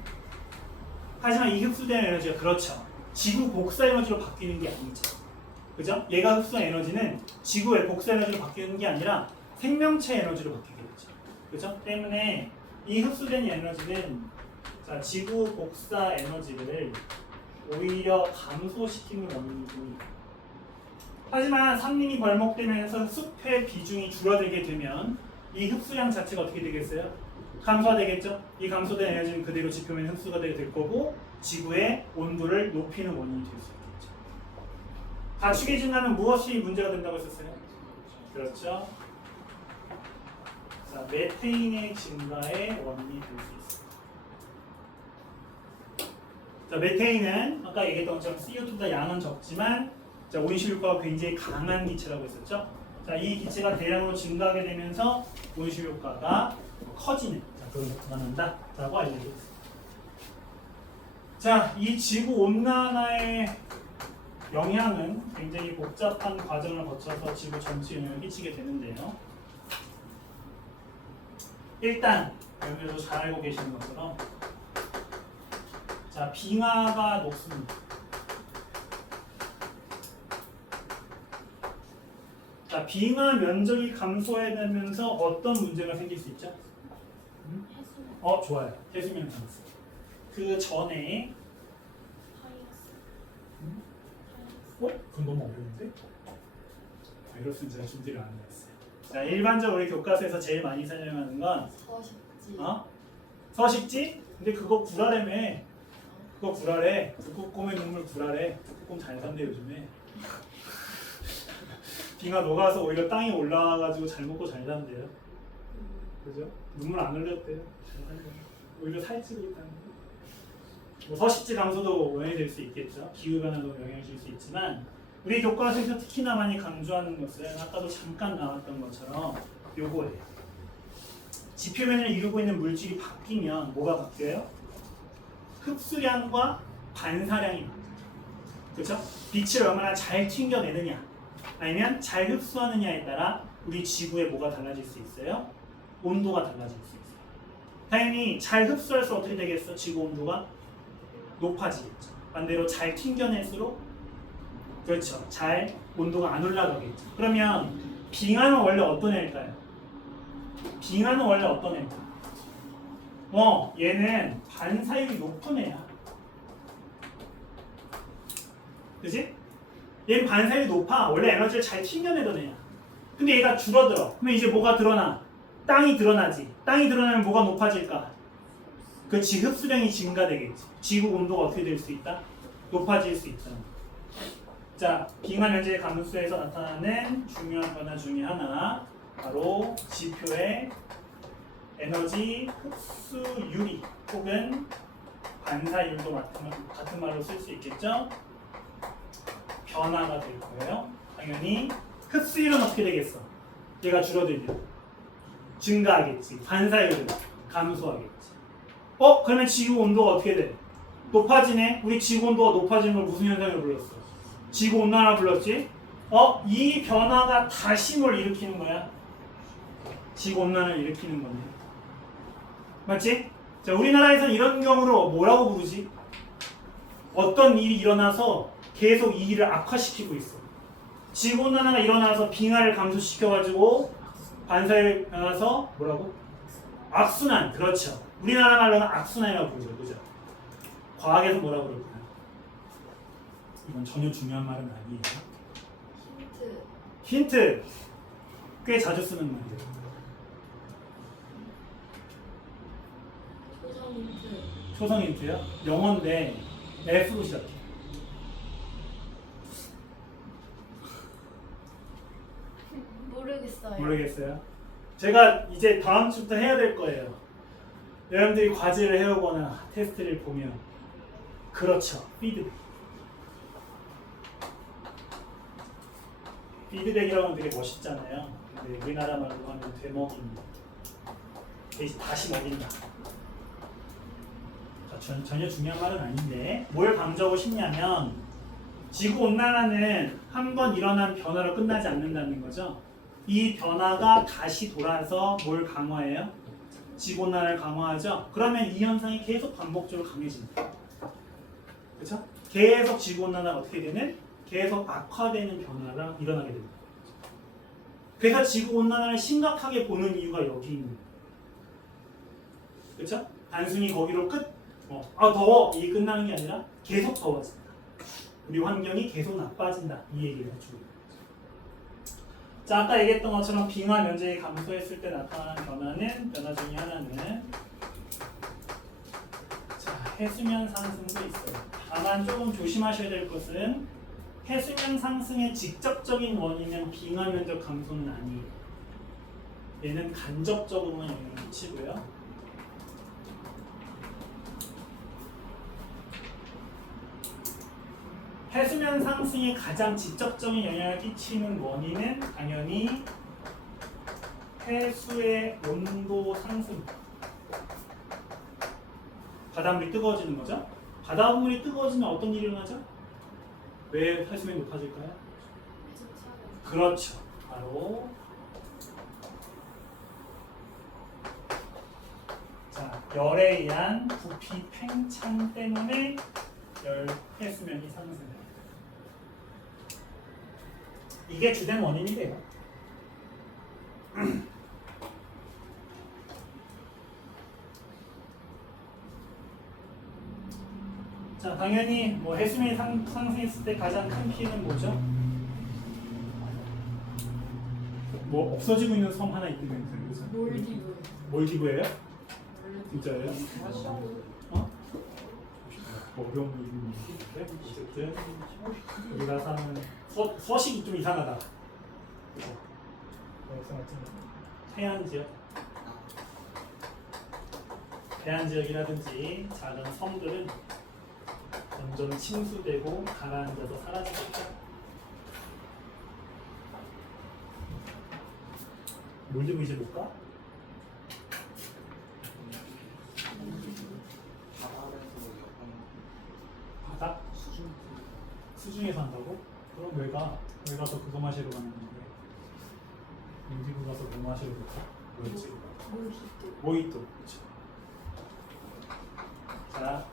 하지만 이 흡수된 에너지가 그렇죠. 지구 복사 에너지로 바뀌는 게 아니죠. 그죠? 얘가 흡수한 에너지는 지구의 복사 에너지로 바뀌는 게 아니라 생명체 에너지로 바뀌게 되죠. 그죠? 때문에 이 흡수된 에너지는 자, 지구 복사 에너지를 오히려 감소시키는 원인입니다. 하지만 산림이 벌목되면서 숲의 비중이 줄어들게 되면 이 흡수량 자체가 어떻게 되겠어요? 감소되겠죠? 이 감소된 에너지는 그대로 지표면에 흡수가 되게 될 거고 지구의 온도를 높이는 원인이 될 수 있겠죠. 가축의 증가는 무엇이 문제가 된다고 했었어요? 그렇죠. 자, 메테인의 증가의 원인이 될 수 있습니다. 자, 메테인은 아까 얘기했던 것처럼 CO2보다 양은 적지만 자, 온실효과가 굉장히 강한 기체라고 했었죠. 자, 이 기체가 대량으로 증가하게 되면서 온실효과가 커지는 그런 효과가 난다라고 알려져 있습니다. 자, 이 지구 온난화의 영향은 굉장히 복잡한 과정을 거쳐서 지구 전체에 영향을 끼치게 되는데요. 일단 여러분들도 잘 알고 계시는 것처럼 자, 빙하가 녹습니다. 자, 빙하 면적이 감소되면서 어떤 문제가 생길 수 있죠? 좋아요. 해수면 감소. 그 전에 그건 너무 어려운데? 이렇으면 제가 준비를 안 했어요. 자, 일반적으로 우리 교과서에서 제일 많이 사용하는 건 서식지. 서식지? 근데 그거 구라래며. 그거 구라래. 북극곰의 눈물 구라래. 북극곰 잘 산대 요즘에. 비가 녹아서 오히려 땅에 올라와가지고 잘 먹고 잘 산대요. 그죠? 눈물 안 흘렸대요. 잘 산대요. 오히려 살찌고 있다는 거. 뭐 서식지 감소도 영향이 될 수 있겠죠. 기후 변화도 영향을 줄 수 있지만 우리 교과서에서 특히나 많이 강조하는 것은 아까도 잠깐 나왔던 것처럼 요거예요. 지표면을 이루고 있는 물질이 바뀌면 뭐가 바뀌어요? 흡수량과 반사량이 바뀌어요. 그렇죠? 빛을 얼마나 잘 튕겨내느냐 아니면 잘 흡수하느냐에 따라 우리 지구에 뭐가 달라질 수 있어요? 온도가 달라질 수 있어요. 당연히 잘 흡수할수록 어떻게 되겠어? 지구 온도가 높아지겠죠. 반대로 잘 튕겨낼수록 그렇죠. 잘 온도가 안 올라가겠죠. 그러면 빙하는 원래 어떤 애일까요? 빙하는 원래 어떤 애일까요? 얘는 반사율이 높은 애야. 그지? 얘는 반사율이 높아. 원래 에너지를 잘 튕겨내던 애야. 근데 얘가 줄어들어. 그러면 이제 뭐가 드러나? 땅이 드러나지. 땅이 드러나면 뭐가 높아질까? 그렇지, 흡수량이 증가되겠지. 지구 온도가 어떻게 될 수 있다? 높아질 수 있다. 자, 빙하 면적의 감소에서 나타나는 중요한 변화 중에 하나, 바로 지표의 에너지 흡수율이 혹은 반사율도 같은 말로 쓸 수 있겠죠? 변화가 될 거예요. 당연히 흡수율은 어떻게 되겠어? 얘가 줄어들면 증가하겠지. 반사율은 감소하겠지. 그러면 지구 온도가 어떻게 돼? 높아지네. 우리 지구 온도가 높아지는 걸 무슨 현상으로 불렀어? 지구 온난화 불렀지? 이 변화가 다시 뭘 일으키는 거야? 지구 온난화를 일으키는 거네. 맞지? 자, 우리나라에서는 이런 경우를 뭐라고 부르지? 어떤 일이 일어나서 계속 이 일을 악화시키고 있어. 지구 온난화가 일어나서 빙하를 감소시켜가지고 반사율이 변화서 뭐라고? 악순환. 그렇죠. 우리나라 말로는 악순환이라고 부르죠. 그죠? 과학에서 뭐라고 그럴까요? 이건 전혀 중요한 말은 아니에요. 힌트. 꽤 자주 쓰는 말이에요. 초성 힌트요? 영어인데 F로 시작해. 모르겠어요. 제가 이제 다음 주부터 해야 될 거예요. 여러분들이 과제를 해오거나 테스트를 보면 그렇죠. 피드백이라고 하면 되게 멋있잖아요. 근데 우리나라 말로 하면 되먹입니다. 다시 먹인다. 자, 전혀 중요한 말은 아닌데 뭘 강조하고 싶냐면 지구온난화는 한 번 일어난 변화로 끝나지 않는다는 거죠. 이 변화가 다시 돌아서 뭘 강화해요? 지구온난화를 강화하죠. 그러면 이 현상이 계속 반복적으로 강해집니다. 그렇죠? 계속 지구온난화가 어떻게 되는? 계속 악화되는 변화가 일어나게 됩니다. 그래서 지구온난화를 심각하게 보는 이유가 여기 있는 거예요. 그렇죠? 단순히 거기로 더워 이게 끝나는 게 아니라 계속 더워진다. 우리 환경이 계속 나빠진다. 이 얘기를 해주고 있는 거죠. 자, 아까 얘기했던 것처럼 빙하 면적이 감소했을 때 나타나는 변화 중에 하나는 해수면 상승도 있어요. 다만 조금 조심하셔야 될 것은 해수면 상승의 직접적인 원인은 빙하 면적 감소는 아니에요. 얘는 간접적으로만 영향을 미치고요. 해수면 상승에 가장 직접적인 영향을 끼치는 원인은 당연히 해수의 온도 상승. 바닷물이 뜨거워지는 거죠. 바닷물이 뜨거워지면 어떤 일이 일어나죠? 왜 해수면이 높아질까요? 그렇죠. 바로 열에 의한 부피 팽창 때문에 해수면이 상승해요. 이게 주된 원인이 돼요. 자, 당연히 해수면이 상승했을 때 가장 큰 피해는 뭐죠? 없어지고 있는 섬 하나 있는 거죠. 몰디브예요? 진짜예요? 어려운 얘기인데 어쨌든 우리가 사는 서식이 좀 이상하다. 해안 지역이라든지 작은 섬들은 점점 침수되고 가라앉아서 사라지겠죠. 몰디브 이제 못 가? 바다? 수중에서 한다고? 그럼 왜 가? 왜 가서 그거 마시러 가는 건데? 몰디브 가서 뭐 마시러 갈까? 뭐였지? 모히또. 그렇죠. 자,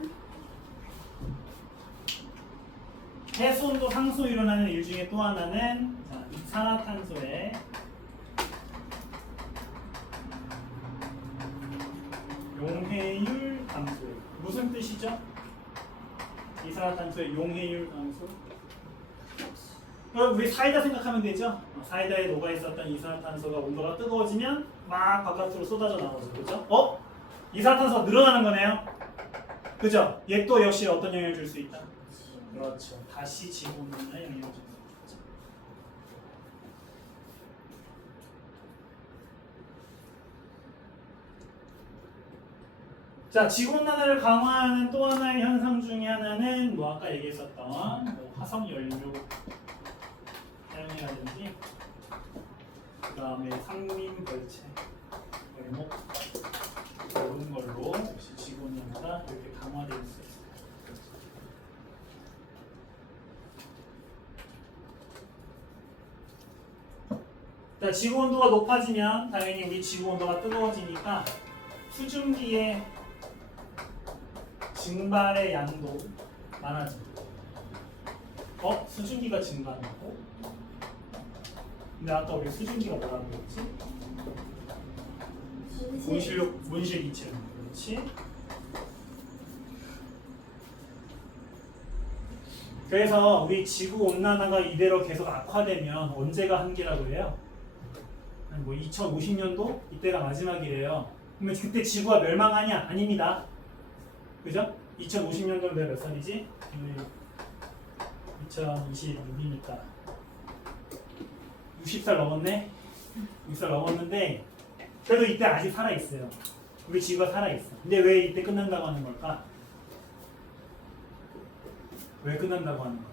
해수온도 상승 일어나는 일 중에 또 하나는 이산화탄소의 용해의 무슨 뜻이죠? 이산화탄소의 용해율 감소. 우리 사이다 생각하면 되죠? 사이다에 녹아있었던 이산화탄소가 온도가 뜨거워지면 막 바깥으로 쏟아져 나오죠. 그죠? 이산화탄소가 늘어나는 거네요. 그죠? 얘 또 역시 어떤 영향을 줄 수 있다? 그렇죠. 다시 지구온난화에 영향을 줄 수 있죠. 자, 지구온난화를 강화하는 또 하나의 현상 중에 하나는 뭐 아까 얘기했었던 뭐 화석 연료 사용이라든지 그 다음에 상민 벌채, 월목 이런 걸로 역시 지구온난화가 이렇게 강화될 수 있어요. 자, 지구 온도가 높아지면 당연히 우리 지구 온도가 뜨거워지니까 수증기의 증발의 양도 많아집니다. 수증기가 증가한다고? 근데 아까 우리 수증기가 뭐라고 그랬지? 온실 기체는 그렇지? 그래서 우리 지구 온난화가 이대로 계속 악화되면 언제가 한계라고 해요? 뭐 2050년도 이때가 마지막이래요. 그러면 그때 지구가 멸망하냐? 아닙니다. 그죠? 2050년도는 내가 몇 살이지? 2026이니까 60살 넘었네? 60살 넘었는데 그래도 이때 아직 살아있어요. 우리 지구가 살아있어. 근데 왜 이때 끝난다고 하는 걸까? 왜 끝난다고 하는 거야?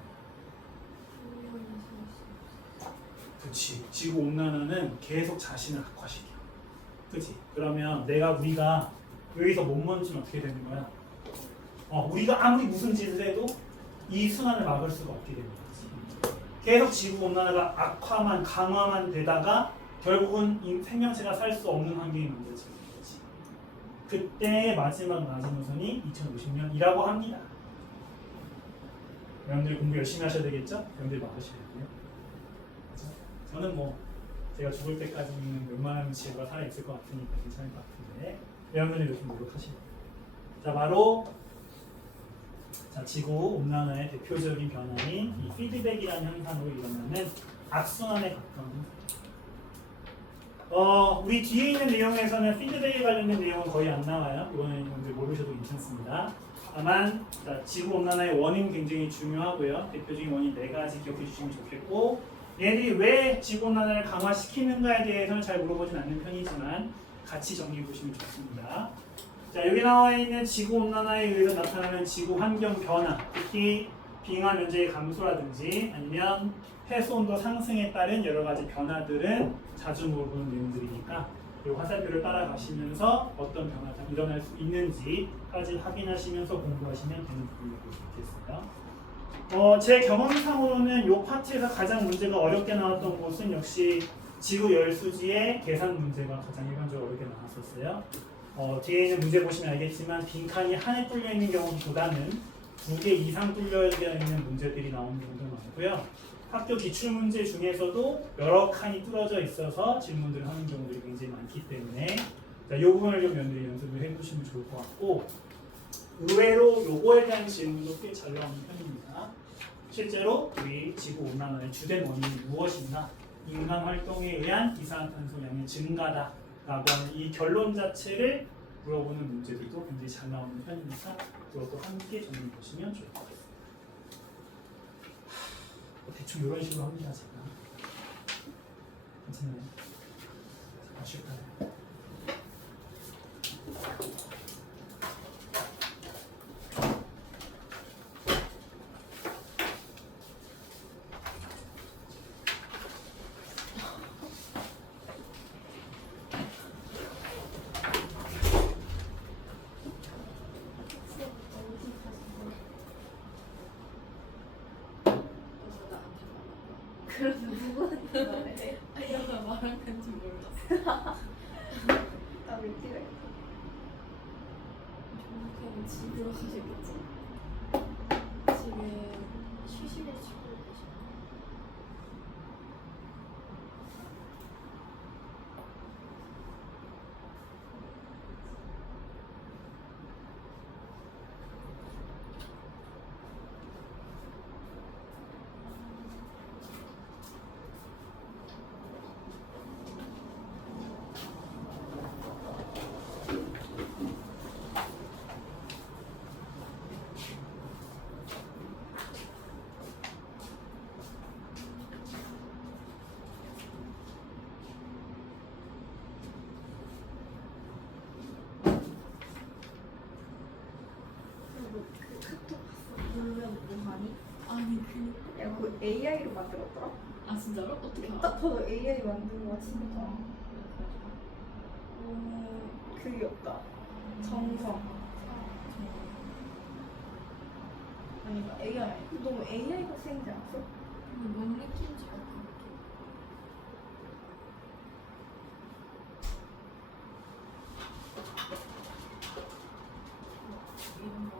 그렇지. 지구 온난화는 계속 자신을 악화시켜. 그렇지. 그러면 우리가 여기서 못 멈추면 어떻게 되는 거야? 우리가 아무리 무슨 짓을 해도 이 순환을 막을 수가 없게 되는 거지. 계속 지구 온난화가 악화만 강화만 되다가 결국은 이 생명체가 살 수 없는 환경이 만들어지는 거지. 그때 마지막 마지노선이 2050년이라고 합니다. 여러분들이 공부 열심히 하셔야 되겠죠? 여러분들이 막으셔야 돼요. 저는 뭐 제가 죽을 때까지는 웬만하면 지구가 살아있을 것 같으니까 괜찮을 것 같은데 여러분들이 이렇게 노력하시고 자 바로 지구 온난화의 대표적인 변화인 이 피드백이라는 현상으로 일어나는 악순환에 가까운 우리 뒤에 있는 내용에서는 피드백에 관련된 내용은 거의 안 나와요. 이거는 여러분들 모르셔도 괜찮습니다. 다만 지구 온난화의 원인 굉장히 중요하고요. 대표적인 원인 4가지 기억해 주시면 좋겠고 얘들이 왜 지구 온난화를 강화시키는가에 대해서는 잘 물어보진 않는 편이지만 같이 정리해 보시면 좋습니다. 자, 여기 나와 있는 지구 온난화에 의해서 나타나는 지구 환경 변화, 특히 빙하 면적의 감소라든지 아니면 해수 온도 상승에 따른 여러 가지 변화들은 자주 물어보는 내용들이니까 이 화살표를 따라가시면서 어떤 변화가 일어날 수 있는지까지 확인하시면서 공부하시면 되는 부분이라고 볼 수 있겠어요. 제 경험상으로는 이 파트에서 가장 문제가 어렵게 나왔던 곳은 역시 지구 열수지의 계산 문제가 가장 일반적으로 어렵게 나왔었어요. 뒤에 있는 문제 보시면 알겠지만 빈칸이 하나에 뚫려 있는 경우보다는 2개 이상 뚫려 있는 문제들이 나오는 경우도 많고요. 학교 기출문제 중에서도 여러 칸이 뚫어져 있어서 질문들을 하는 경우들이 굉장히 많기 때문에 이 부분을 좀 여러분들이 연습을 해보시면 좋을 것 같고 의외로 요거에 대한 질문도 꽤 잘 나오는 편입니다. 실제로 우리 지구 온난화의 주된 원인이 무엇인가? 인간 활동에 의한 이산화탄소 양의 증가다 라고 하는 이 결론 자체를 물어보는 문제들도 굉장히 잘 나오는 편이니까 그것도 함께 정리해 보시면 좋을 것 같습니다. 대충 이런 식으로 합니다. 제가 괜찮나요? 아실까요? 그래서 누구한테 말해? 내가 말한 건지 몰랐어. 나 왠지가 있어. 그냥 집으로 가시겠지? 지금 휴식을 치고 계셔. 누르면 뭐하니? 아니 그. 야 그거 AI로 만들었더라? 아 진짜로? 어떻게 알아? 딱 봐도 AI 만든 거 같은데 아, 그게 없다 정성 아닌가? AI 아니 너무 AI가 생기지 않았어? 뭔 느낌인지 알 것 같아. 이런 거.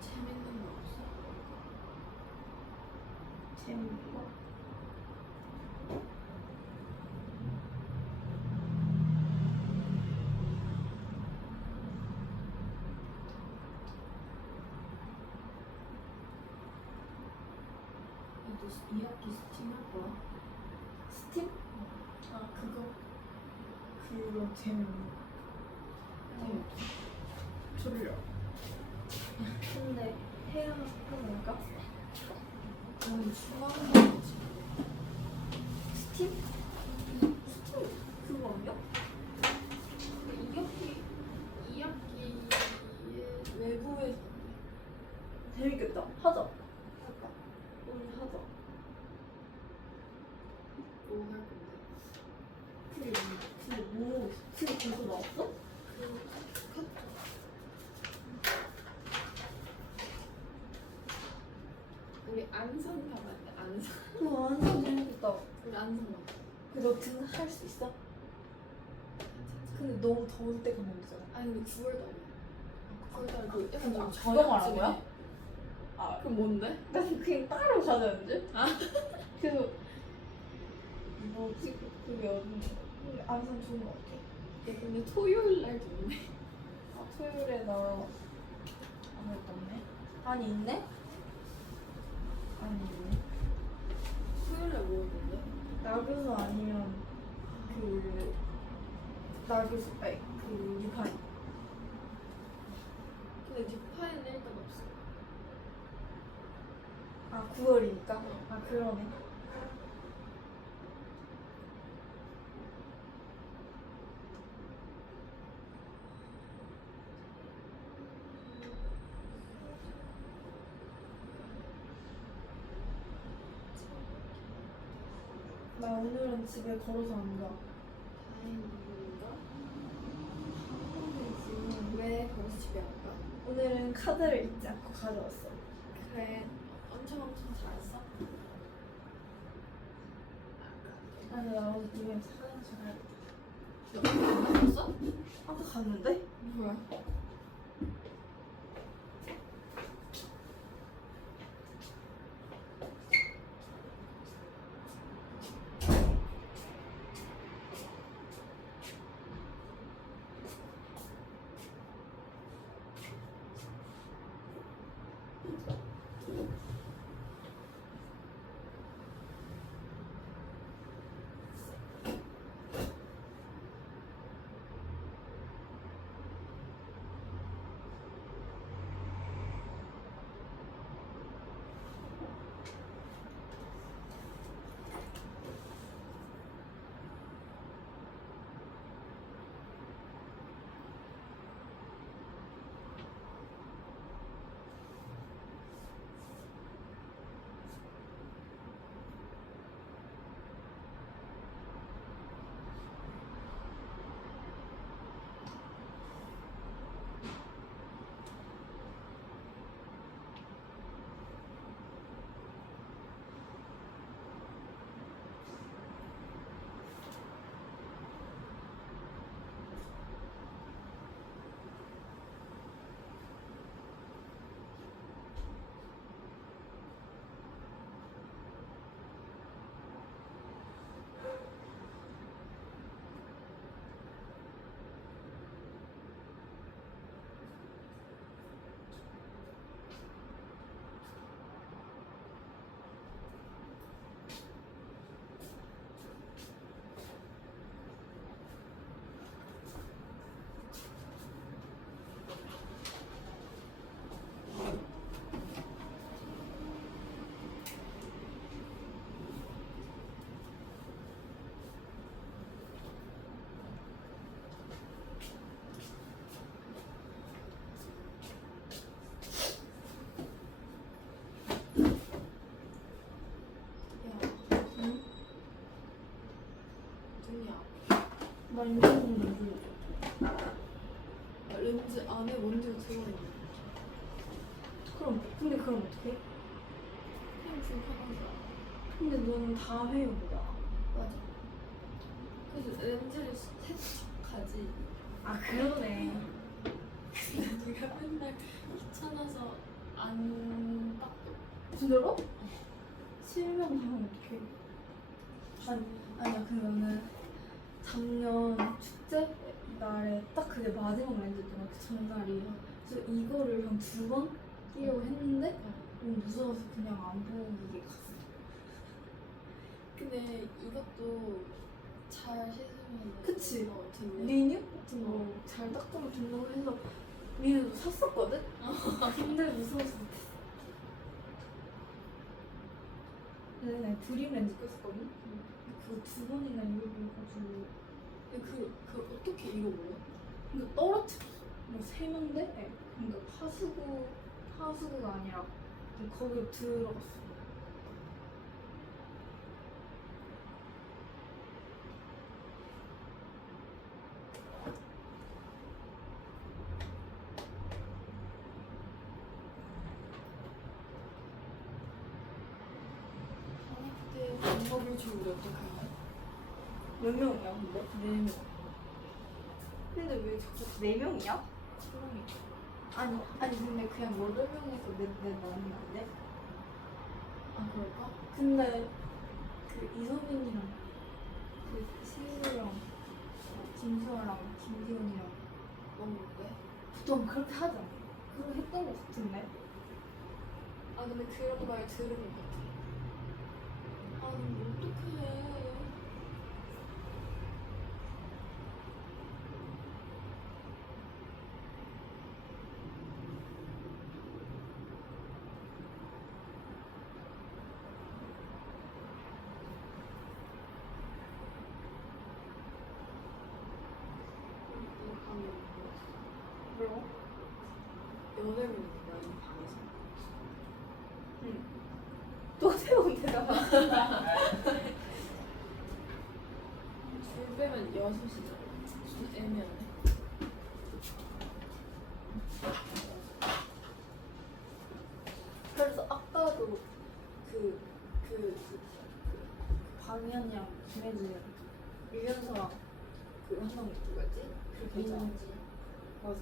재밌는 거 없어? 재밌는 거? 너 2학기 스팀 할 거야? 스팀? 아 그거 재밌는 거 졸려 근데 해야 하는 건가? 거의 중간고사지. 스팀? 스팀 그거 아니야? 2학기에 외부에서 재밌겠다 하자 할까? 오늘 하자 뭐 할 건데? 근데 뭐 스팀 벌써 나왔어? 우리 안산 가봐야 돼. 안산. 그거 완전 재밌겠다 우리 안산 가봐. 너 등할 수 있어? 근데 너무 더울 때 가면 되잖아 아니 근데 9월달이야. 9월달 그 약간 좀 그거 말한 거야? 저녁쯤에. 아 그럼 뭔데? 난 그냥 따로 가자는 줄? 아. 그래서 뭐지? 그게 어딘데? 안산 좋은 거 같아 야, 근데 토요일 날 좋네. 아 토요일에 나 아무것도 없네 아니 있네? 아니 있네 토요일 날 뭐 있는데? 나교수 아니면 그 나교수 아니 그 유파이 근데 듀파에는 일단 없어. 아 9월이니까? 아 그러네 나 오늘은 집에 걸어서 안 가. 다행인가? 왜 거기서 집에 안 가? 오늘은 카드를 잊지 않고 가져왔어. 그래. 엄청 잘했어? 아니 나 오늘 이번에 화장실 가야겠다. 너 갔어? 아까 갔는데? 뭐야? 어딨냐? 나 인공눈 렌즈 안에 먼지가 들어있는. 그럼 근데 그럼 어떡해? 그냥 불편한 거야. 근데 너는 다 해요 보다. 맞아. 그래서 렌즈를 세척하지. 아 그러네. 근데 내가 맨날 귀찮아서 안 닦고. 진짜로? 실명하면 어떡해? 아니야 그러면은 작년 축제 날에 딱 그게 마지막 렌즈였잖아 그 전날이. 그래서 이거를 한 2번 끼려고 했는데 너무 무서워서 그냥 안 보고 이게 갔어. 근데 이것도 잘 씻으면 그치? 된대. 리뉴 같은 거 잘 닦으면 된다고 해서 리뉴도 샀었거든? 근데 무서워서 못했어. 근데 내가 드림 렌즈 꼈었거든? 그거 2번이나 잃어버려가지고 그 어떻게 이거 뭐야? 그러니까 떨어뜨렸어. 뭐 세면대? 네. 그러니까 하수구가 아니라 거기로 들어갔어. 아니 그때 방법을 주는데 어떡해? 몇 명이야 근데? 4명. 근데 왜 자꾸 4명이야? 아니 근데 그냥 8명에서 넷 나누면 안 돼? 아 그럴까? 근데 그 이소민이랑 그 시우랑 김수아랑 김기훈이랑 먹는데? 보통 그렇게 하잖아. 그렇게 했던 것 같은데? 아 근데 그런 말 들은 것 같아. 아 근데 어떡해. 이 방에 뭐라고? 연애를 했나 이 방에서? 응. 또 새로운 대답. 줄 빼면 6이잖아. 좀 애매하네. 그래서 아까도 박연이랑 김혜진이랑 유연서랑 그 한 명 누구였지? 그렇게 했잖아. 민지. 맞아.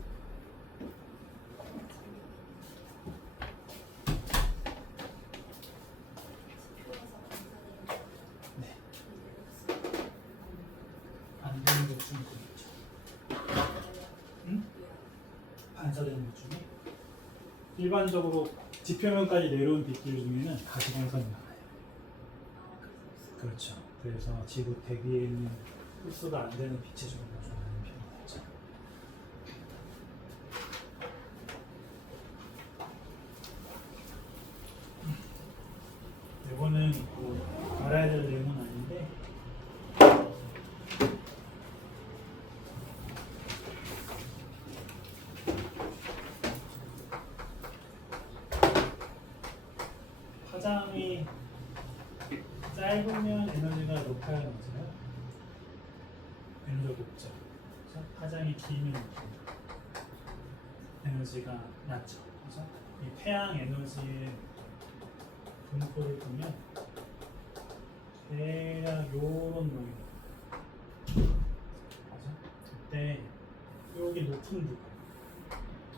네. 안 되는 것 중에 있죠. 응? 반사되는 것 중에 일반적으로 지표면까지 내려온 빛들 중에는 가시광선이 많아요. 그렇죠. 그래서 지구 대기에 있는 흡수가 안 되는 빛의 종류가 좀 많은 편이죠. 이거는 뭐 알아야 될 내용은 아닌데 파장이 짧으면 에너지가 높아야 낮아요. 에너지가 높죠. 그래서 파장이 길면 에너지가 낮죠. 그래서 이 태양 에너지의 분포를 보면 대략 요런 모양. 그죠? 그때 여기 높은 부분.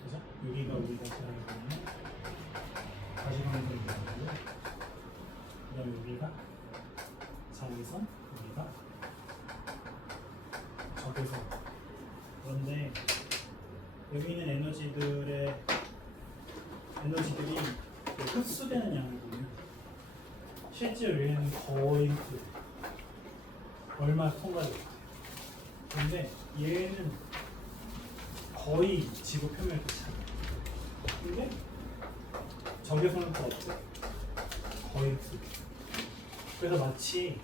그죠? 여기가 우리가 잘 알고 가시광선이 나오고 그다음에 여기가 자외선, 여기가 적외선. 그런데 여기 있는 에너지들이 흡수되는 양을 보면 실제로 얘는 거의 흡수돼요. 얼마 통과돼요. 근데 얘는 거의 지구 표면에 차요. 근데 적외선은 또 없어요. 거의 흡수돼요. 그래서 마치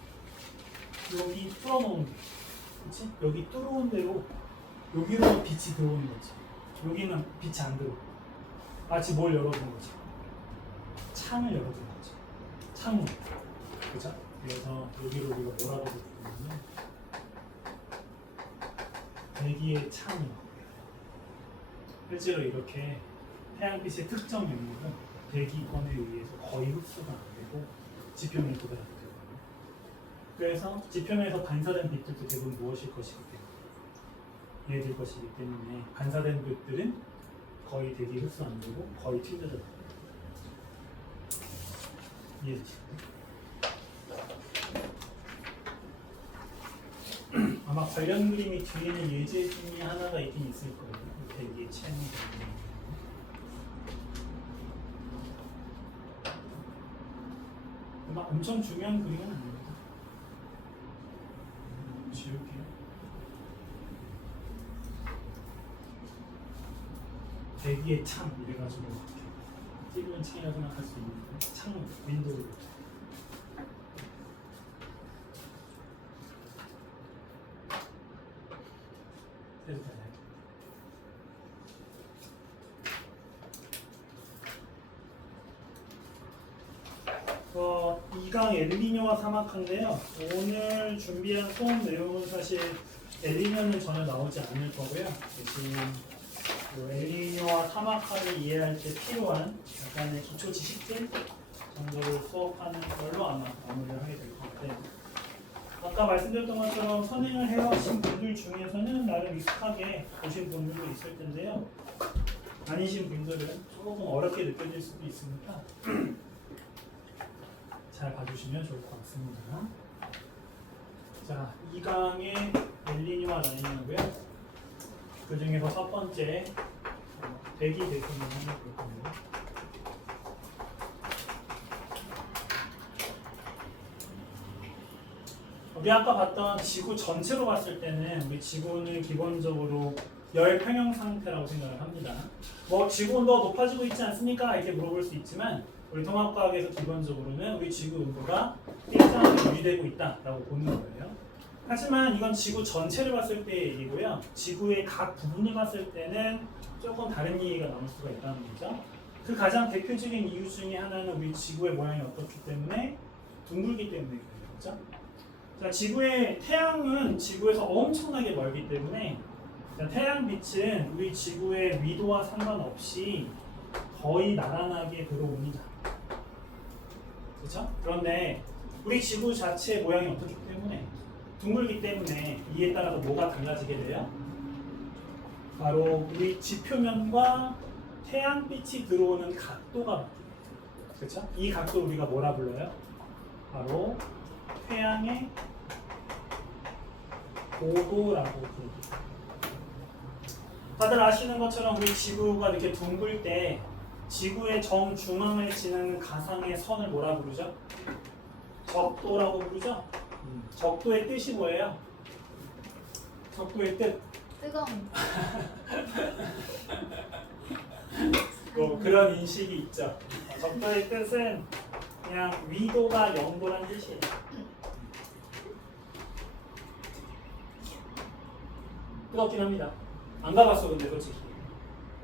여기 뚫어놓은 데, 그치? 여기 뚫어온 대로 여기로 빛이 들어오는 거지. 여기는 빛이 안 들어오고 마치 뭘 열어둔 거지. 창을 열어둔 거지. 창문. 그죠? 그래서 여기로 우리가 뭐라고 부르냐면 대기의 창이요. 실제로 이렇게 태양빛의 특정 영역은 대기권에 의해서 거의 흡수가 안 되고 지표면에 도달 안 되거든요. 그래서 지표면에서 반사된 빛들도 대부분 무엇일 것이기 때문에 얘들 것이기 때문에 반사된 빛들은 거의 대기 흡수 안 되고 거의 튕겨져 나옵니다. 이해되시나요? 아마 관련 그림이 뒤에는 예제 중에 하나가 있긴 있을 거예요. 대기의 체험이 막 엄청 중요한 그림은 아닙니다. 지울게요. 대기의 창 이래가지고 찌르는 창이라고 생각할 수 있는데 창 윈도우 해도 되나요? 2강 엘니뇨와 사막한데요. 오늘 준비한 수업 내용은 사실 엘니뇨는 전혀 나오지 않을 거고요. 대신 엘니뇨와 사막화를 이해할 때 필요한 약간의 기초 지식들 정도를 수업하는 걸로 아마 마무리를 하게 될 것 같아요. 아까 말씀드렸던 것처럼 선행을 해오신 분들 중에서는 나름 익숙하게 보신 분들도 있을 텐데요. 아니신 분들은 조금 어렵게 느껴질 수도 있으니까 잘 봐주시면 좋을 것 같습니다. 자, 2강의 엘니뇨와 라니냐고요. 그 중에서 첫 번째 대기 대표를 하나 볼 겁니다. 우리 아까 봤던 지구 전체로 봤을 때는 우리 지구는 기본적으로 열 평형 상태라고 생각을 합니다. 뭐 지구 온도가 높아지고 있지 않습니까? 이렇게 물어볼 수 있지만 우리 통합과학에서 기본적으로는 우리 지구 온도가 일정하게 유지되고 있다라고 보는 거예요. 하지만 이건 지구 전체를 봤을 때의 얘기고요. 지구의 각 부분을 봤을 때는 조금 다른 얘기가 나올 수가 있다는 거죠. 그 가장 대표적인 이유 중에 하나는 우리 지구의 모양이 어떻기 때문에 둥글기 때문에 그런 거죠. 자, 태양은 지구에서 엄청나게 멀기 때문에 태양 빛은 우리 지구의 위도와 상관없이 거의 나란하게 들어옵니다. 그렇죠? 그런데 우리 지구 자체의 모양이 어떻기 때문에 둥글기 때문에 이에 따라서 뭐가 달라지게 돼요? 바로 우리 지표면과 태양빛이 들어오는 각도가 바뀝니다. 그렇죠? 이 각도를 우리가 뭐라 불러요? 바로 태양의 고도라고 부릅니다. 다들 아시는 것처럼 우리 지구가 이렇게 둥글 때 지구의 정중앙을 지나는 가상의 선을 뭐라 부르죠? 적도라고 부르죠? 적도의 뜻이 뭐예요? 적도의 뜻. 뜨거운. 뭐 그런 인식이 있죠. 적도의 뜻은 그냥 위도가 0도란 뜻이에요. 뜨겁긴 합니다. 안 가봤어 근데 솔직히.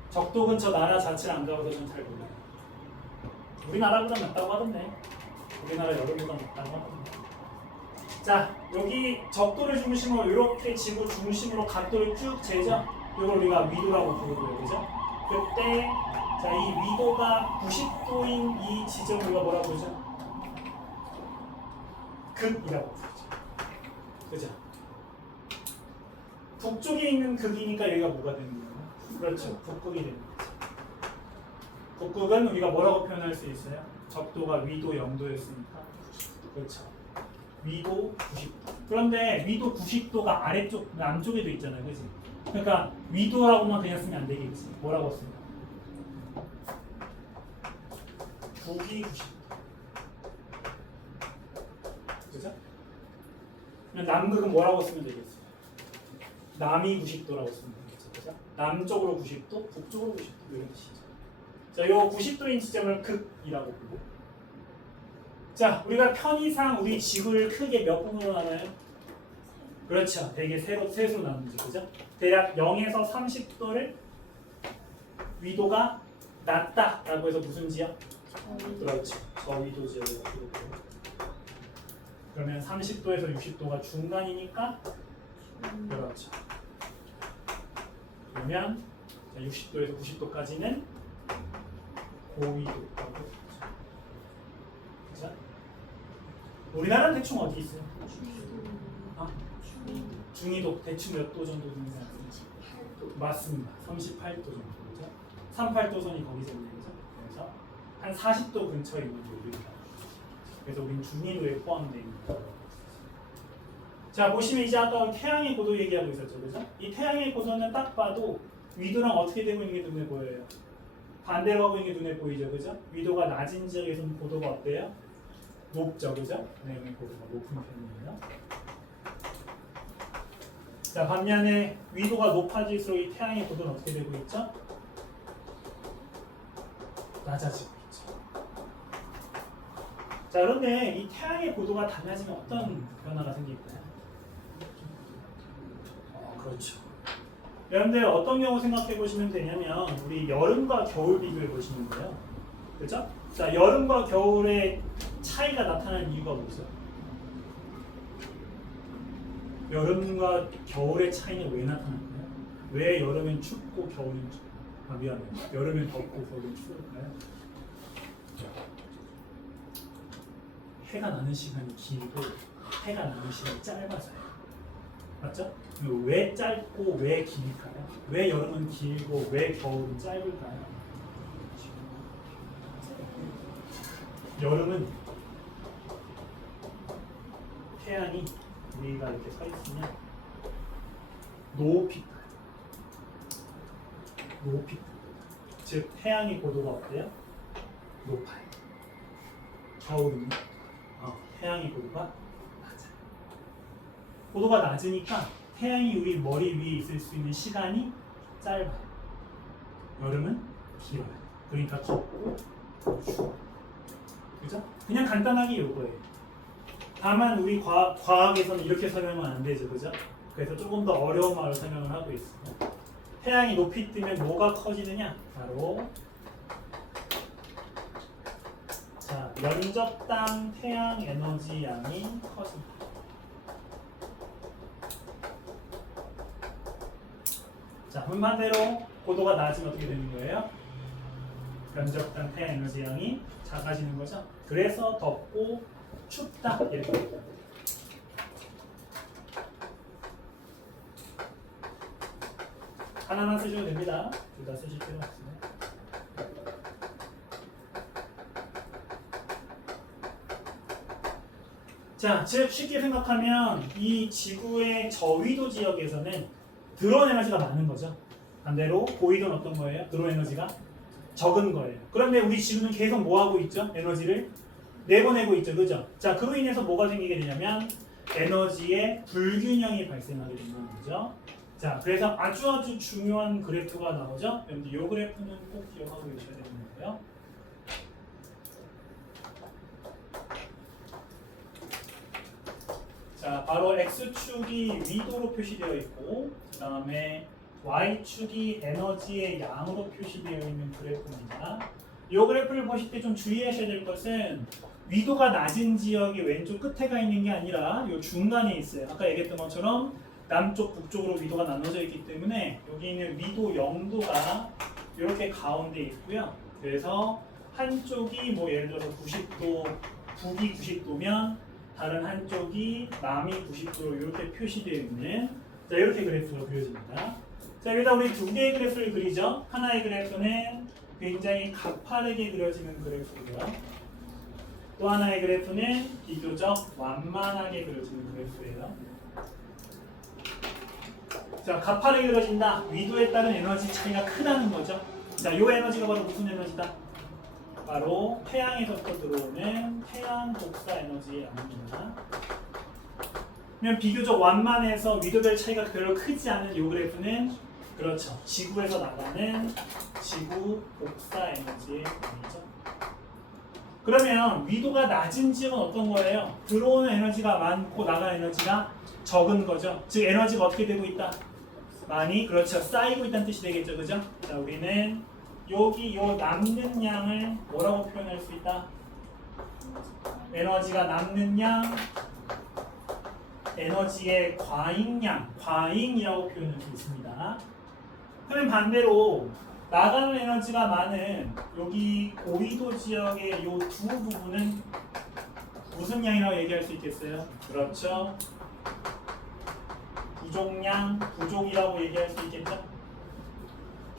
적도 근처 나라 자체를 안 가봐서 전 잘 몰라요. 우리나라보다 낫다고 하던데. 우리나라 여름보다 낫다고 하던데. 자, 여기 적도를 중심으로 이렇게 지구 중심으로 각도를 쭉 재죠. 이걸 우리가 위도라고 부르고요, 그죠? 그때 자, 이 위도가 90도인 이 지점을 우리가 뭐라고 부르죠? 극이라고 부르죠. 그죠? 북쪽에 있는 극이니까 여기가 뭐가 되는 거예요? 그렇죠. 북극이 되는 거죠. 북극은 우리가 뭐라고 표현할 수 있어요? 적도가 위도 0도였으니까 그렇죠. 위도 90도. 그런데 위도 90도가 아래쪽, 남쪽에도 있잖아요. 그치? 그러니까 위도라고만 그냥 쓰면 안 되겠지. 뭐라고 쓰면? 북이 90도. 그죠? 남극은 뭐라고 쓰면 되겠어요? 남이 90도라고 쓰면 되겠죠. 그죠? 남쪽으로 90도, 북쪽으로 90도 이런 뜻이죠. 자, 요 90도인 지점을 극이라고 부르고. 자, 우리가 편의상 우리 지구를 크게 몇 부분으로 나눠요? 그렇죠. 되게 셋으로 나누죠. 그죠? 대략 0에서 30도를 위도가 낮다라고 해서 무슨 지역? 그렇죠. 저위도 지역이라고 부르고요. 그러면 30도에서 60도가 중간이니까 그렇죠. 그러면 60도에서 90도까지는 고위도라고 그죠? 우리나라는 대충 어디 있어요? 중위도 대충 몇 도 정도 되는 것 같아요? 맞습니다. 38도 정도 그죠? 38도선이 거기서 있는 거죠. 그래서 한 40도 근처에 있는 게 우리나라. 그래서 우리는 중위도에 포함되어 있는 거예요. 자 보시면 이제 아까 태양의 고도 얘기하고 있었죠, 그죠? 이 태양의 고도는 딱 봐도 위도랑 어떻게 되고 있는 게 눈에 보여요. 반대로 가고 있는 게 눈에 보이죠, 그죠? 위도가 낮은 지역에서는 고도가 어때요? 높죠, 그죠? 네, 고도가 높은 편이에요. 자 반면에 위도가 높아질수록 이 태양의 고도는 어떻게 되고 있죠? 낮아지고 있죠. 자 그런데 이 태양의 고도가 달라지면 어떤 변화가 생길까요? 그렇죠. 여러분들 어떤 경우 생각해 보시면 되냐면 우리 여름과 겨울 비교해 보시면 돼요. 그렇죠? 자 여름과 겨울의 차이가 나타나는 이유가 뭐죠? 여름과 겨울의 차이는 왜 나타날까요? 왜 여름엔 춥고 겨울엔 미안해요. 여름엔 덥고 겨울엔 추울까요? 해가 나는 시간이 길고 해가 나는 시간이 짧아져요. 맞죠? 왜 짧고 왜 길까요? 왜 여름은 길고 왜 겨울은 짧을까요? 여름은 태양이 우리가 이렇게 서 있으면 높이 떠요. 높이 떠요. 즉 태양의 고도가 어때요? 높아요. 겨울은 태양의 고도가 낮아요. 고도가 낮으니까 태양이 우리 머리 위에 있을 수 있는 시간이 짧아요. 여름은 길어요. 그러니까 덥고 추워요. 그죠? 그냥 간단하게 이거예요. 다만 우리 과학에서는 이렇게 설명은 안 되죠, 그죠? 그래서 조금 더 어려운 말로 설명을 하고 있어요. 태양이 높이 뜨면 뭐가 커지느냐? 바로 자 면적당 태양 에너지 양이 커집니다. 자 반대로 고도가 낮으면 어떻게 되는 거예요? 면적당 태양 에너지 양이 작아지는 거죠. 그래서 덥고 춥다 이렇게. 하나만 쓰셔도 됩니다. 둘 다 쓰실 필요 없습니다. 자, 즉 쉽게 생각하면 이 지구의 저위도 지역에서는 드론 에너지가 많은 거죠. 반대로 고위도는 어떤 거예요? 드론 에너지가 적은 거예요. 그런데 우리 지구는 계속 뭐 하고 있죠? 에너지를 내보내고 있죠, 그죠? 자, 그로 인해서 뭐가 생기게 되냐면 에너지의 불균형이 발생하게 된다는 거죠. 자, 그래서 아주 중요한 그래프가 나오죠. 여러분들 이 그래프는 꼭 기억하고 계셔야 되는 거예요. 자, 바로 X축이 위도로 표시되어 있고, 그 다음에 Y축이 에너지의 양으로 표시되어 있는 그래프입니다. 이 그래프를 보실 때 좀 주의하셔야 될 것은 위도가 낮은 지역이 왼쪽 끝에 가 있는 게 아니라 이 중간에 있어요. 아까 얘기했던 것처럼 남쪽, 북쪽으로 위도가 나눠져 있기 때문에 여기 있는 위도 0도가 이렇게 가운데 있고요. 그래서 한쪽이 뭐 예를 들어서 90도, 북이 90도면 다른 한쪽이 남이 90도로 이렇게 표시되어 있는 자 이렇게 그래프가 그려집니다. 자 여기다 우리 두 개의 그래프를 그리죠. 하나의 그래프는 굉장히 가파르게 그려지는 그래프고요. 또 하나의 그래프는 비교적 완만하게 그려지는 그래프예요. 자 가파르게 그려진다. 위도에 따른 에너지 차이가 크다는 거죠. 자, 요 에너지가 바로 무슨 에너지다? 바로 태양에서부터 들어오는 태양 복사 에너지의 양입니다. 그러면 비교적 완만해서 위도별 차이가 별로 크지 않은 이 그래프는 그렇죠. 지구에서 나가는 지구 복사 에너지의 양이죠. 그러면 위도가 낮은 지역은 어떤 거예요? 들어오는 에너지가 많고 나가는 에너지가 적은 거죠. 즉 에너지가 어떻게 되고 있다? 많이 그렇죠. 쌓이고 있다는 뜻이 되겠죠. 그죠? 자, 우리는 여기 요 남는 양을 뭐라고 표현할 수 있다? 에너지가 남는 양, 에너지의 과잉량, 과잉이라고 표현할 수 있습니다. 그러면 반대로 나가는 에너지가 많은 여기 고위도 지역의 이 두 부분은 무슨 양이라고 얘기할 수 있겠어요? 그렇죠. 부족량, 부족이라고 얘기할 수 있겠죠?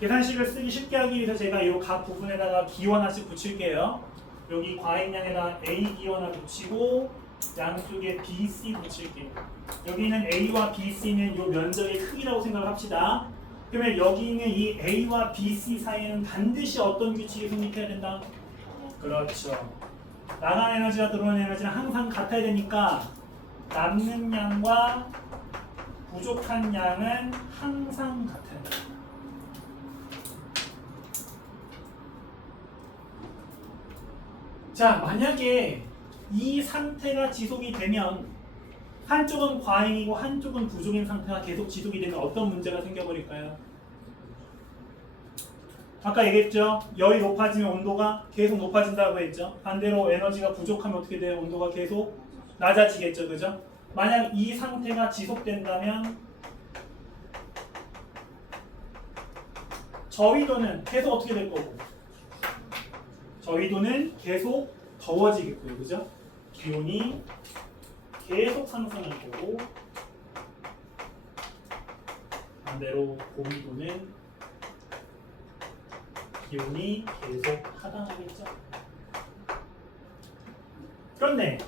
계산식을 쓰기 쉽게 하기 위해서 제가 이 각 부분에다가 기호 하나씩 붙일게요. 여기 과잉량에다 A 기호 하나 붙이고 양쪽에 BC 붙일게요. 여기는 A와 BC는 이 면적의 크기라고 생각합시다. 그러면 여기 있는 이 A와 BC 사이에는 반드시 어떤 규칙이 성립해야 된다? 그렇죠. 나간 에너지와 들어오는 에너지는 항상 같아야 되니까 남는 양과 부족한 양은 항상 같아야 돼요. 자, 만약에 이 상태가 지속이 되면 한쪽은 과잉이고 한쪽은 부족인 상태가 계속 지속이 되면 어떤 문제가 생겨버릴까요? 아까 얘기했죠? 열이 높아지면 온도가 계속 높아진다고 했죠? 반대로 에너지가 부족하면 어떻게 돼요? 온도가 계속 낮아지겠죠, 그죠? 만약 이 상태가 지속된다면 저위도는 계속 어떻게 될 거고? 저위도는 계속 더워지겠고요, 그죠? 기온이 계속 상승할 거고 반대로 고위도는 기온이 계속 하강하겠죠. 그런데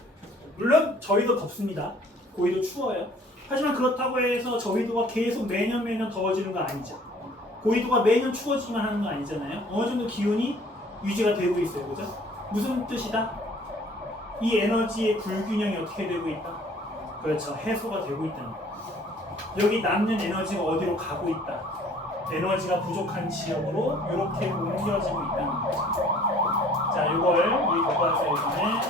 물론 저희도 덥습니다. 고위도 추워요. 하지만 그렇다고 해서 저위도가 계속 매년 더워지는 건 아니죠. 고위도가 매년 추워지기만 하는 건 아니잖아요. 어느 정도 기온이 유지가 되고 있어요, 그죠? 무슨 뜻이다? 이 에너지의 불균형이 어떻게 되고 있다? 그렇죠. 해소가 되고 있다는 거예요. 여기 남는 에너지가 어디로 가고 있다? 에너지가 부족한 지역으로 이렇게 옮겨지고 있다는 거죠. 자, 이걸 우리 교과서에서는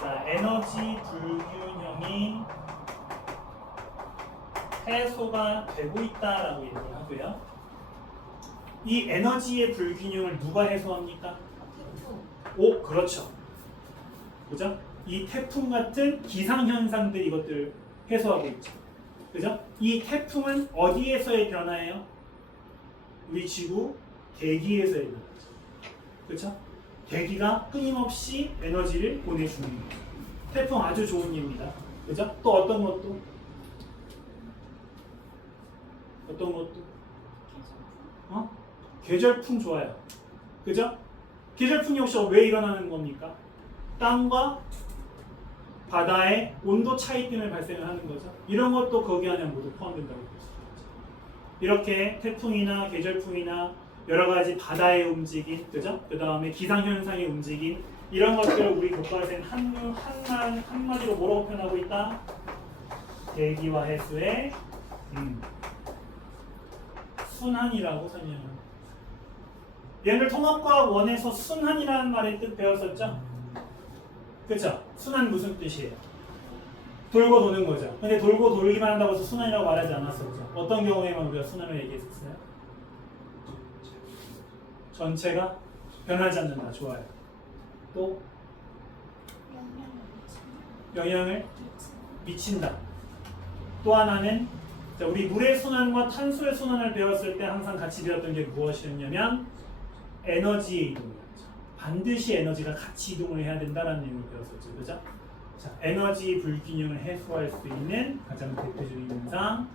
자, 에너지 불균형이 해소가 되고 있다라고 얘기를 하고요. 이 에너지의 불균형을 누가 해소합니까? 오, 그렇죠. 그죠? 이 태풍 같은 기상현상들이 이것들 해소하고 있죠. 그죠? 이 태풍은 어디에서의 변화예요? 우리 지구 대기에서의 변화죠. 그죠? 대기가 끊임없이 에너지를 보내주는 거예요. 태풍 아주 좋은 예입니다. 그죠? 또 어떤 것도? 어떤 것도? 계절풍 좋아요. 그죠? 계절풍이 혹시 왜 일어나는 겁니까? 땅과 바다의 온도 차이 때문에 발생을 하는 거죠. 이런 것도 거기 안에 모두 포함된다고 볼 수 있죠. 이렇게 태풍이나 계절풍이나 여러 가지 바다의 움직임, 그죠? 그 다음에 기상현상의 움직임, 이런 것들을 우리 교과서에는 한마디로 뭐라고 표현하고 있다? 대기와 해수의 순환이라고 설명합니다. 얘를 통합과학 1에서 순환이라는 말의 뜻 배웠었죠? 그쵸? 순환 무슨 뜻이에요? 돌고 도는 거죠. 근데 돌고 돌기만 한다고 해서 순환이라고 말하지 않았었죠. 어떤 경우에만 우리가 순환을 얘기했었어요? 전체가 변하지 않는다. 좋아요. 또 영향을 미친다. 또 하나는 우리 물의 순환과 탄소의 순환을 배웠을 때 항상 같이 배웠던 게 무엇이었냐면 에너지의 이동이었죠. 반드시 에너지가 같이 이동을 해야 된다는 내용을 배웠었죠. 그죠? 자, 에너지 불균형을 해소할 수 있는 가장 대표적인 현상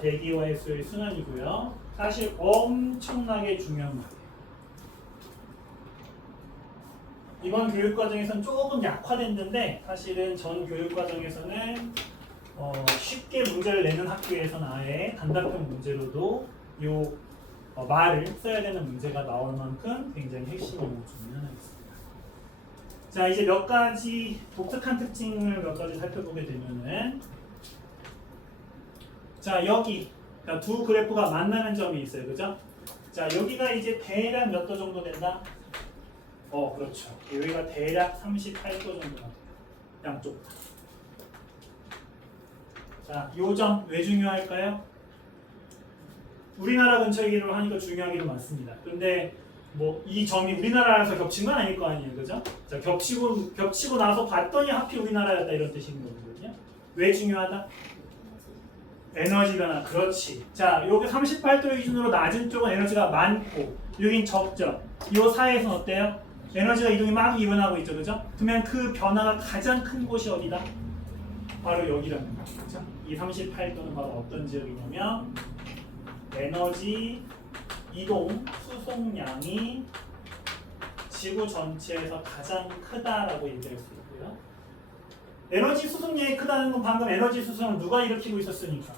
대기와 해수의 순환이고요. 사실 엄청나게 중요한 말이에요. 이번 교육과정에서는 조금 약화됐는데 사실은 전 교육과정에서는 쉽게 문제를 내는 학교에서는 아예 단답형 문제로도 이 말을 써야 되는 문제가 나올 만큼 굉장히 핵심 용어 중에 하나였습니다. 자, 이제 몇 가지 독특한 특징을 몇 가지 살펴보게 되면은 자, 여기 두 그래프가 만나는 점이 있어요. 그죠? 자, 여기가 이제 대략 몇 도 정도 된다? 그렇죠. 여기가 대략 38도 정도 됩니다. 양쪽. 자, 요 점 왜 중요할까요? 우리나라 근처이기로 하니까 중요하기도 많습니다. 그런데 뭐 이 점이 우리나라라서 겹친 건 아닐 거 아니에요, 그죠? 자, 겹치고 나서 봤더니 하필 우리나라였다 이런 뜻인 거거든요. 왜 중요하다? 에너지 변화. 그렇지. 자, 여기 38도 기준으로 낮은 쪽은 에너지가 많고 여긴 적죠. 이 사이에서는 어때요? 에너지가 이동이 막 일어나고 있죠. 그죠? 그러면 그 변화가 가장 큰 곳이 어디다? 바로 여기라는 거죠. 그죠? 이 38도는 바로 어떤 지역이냐면 에너지 이동 수송량이 지구 전체에서 가장 크다라고 얘기할 수 있고요. 에너지 수송량이 크다는 건 방금 에너지 수송을 누가 일으키고 있었으니까?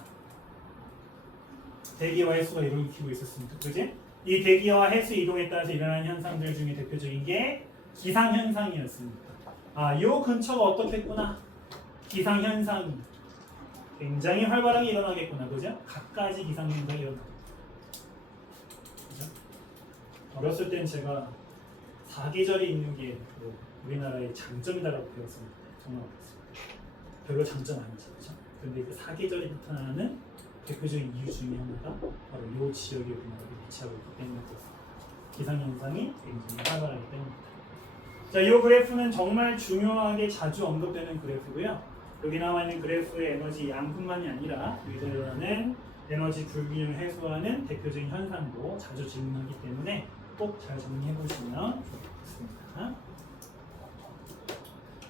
대기와 해수가 일으키고 있었으니까. 그지? 이 대기와 해수 이동에 따라서 일어나는 현상들 중에 대표적인 게 기상현상이었습니다. 아, 요 근처가 어떻겠구나? 기상현상이 굉장히 활발하게 일어나겠구나. 그죠? 갖가지 기상현상이 일어나겠구나. 그죠? 어렸을 땐 제가 사계절이 있는 게 우리나라의 장점이다라고 배웠습니다. 정말 어렸습니다. 별로 장점 아니죠. 그죠? 근데 그 사계절이 나타나는 대표적인 이유 중에 하나가 바로 이 지역에 우리나라를 위치하고 있기 때문에 그렇습니다. 기상현상이 굉장히 활발하기 때문입니다. 자, 이 그래프는 정말 중요하게 자주 언급되는 그래프고요. 여기 나와 있는 그래프의 에너지 양뿐만이 아니라 여기서 일어나는 에너지 불균형을 해소하는 대표적인 현상도 자주 질문하기 때문에 꼭 잘 정리해 보시면 좋겠습니다.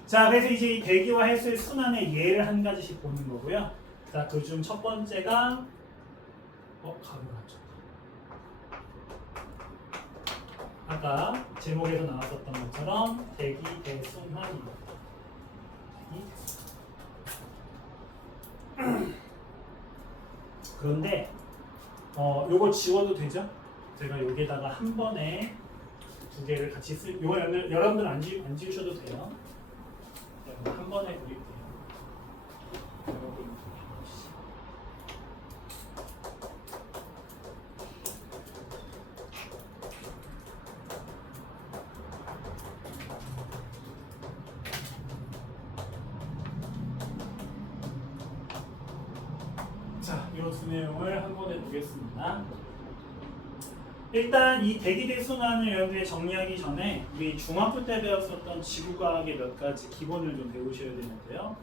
자, 그래서 이제 이 대기와 해수의 순환의 예를 한 가지씩 보는 거고요. 자, 그중 첫 번째가 가루가 안 쳤다. 아까 제목에서 나왔었던 것처럼 대기 대순환입니다. 그런데 요거 지워도 되죠? 제가 여기에다가 한 번에 두 개를 같이 요거 여러분들 안 지우셔도 돼요. 한 번에 그릴게요. 여러분. 자, 이 두 내용을 한 번에 보겠습니다. 일단 이 대기대순환을 여러분들이 정리하기 전에 우리 중학교 때 배웠었던 지구과학의 몇 가지 기본을 좀 배우셔야 되는데요.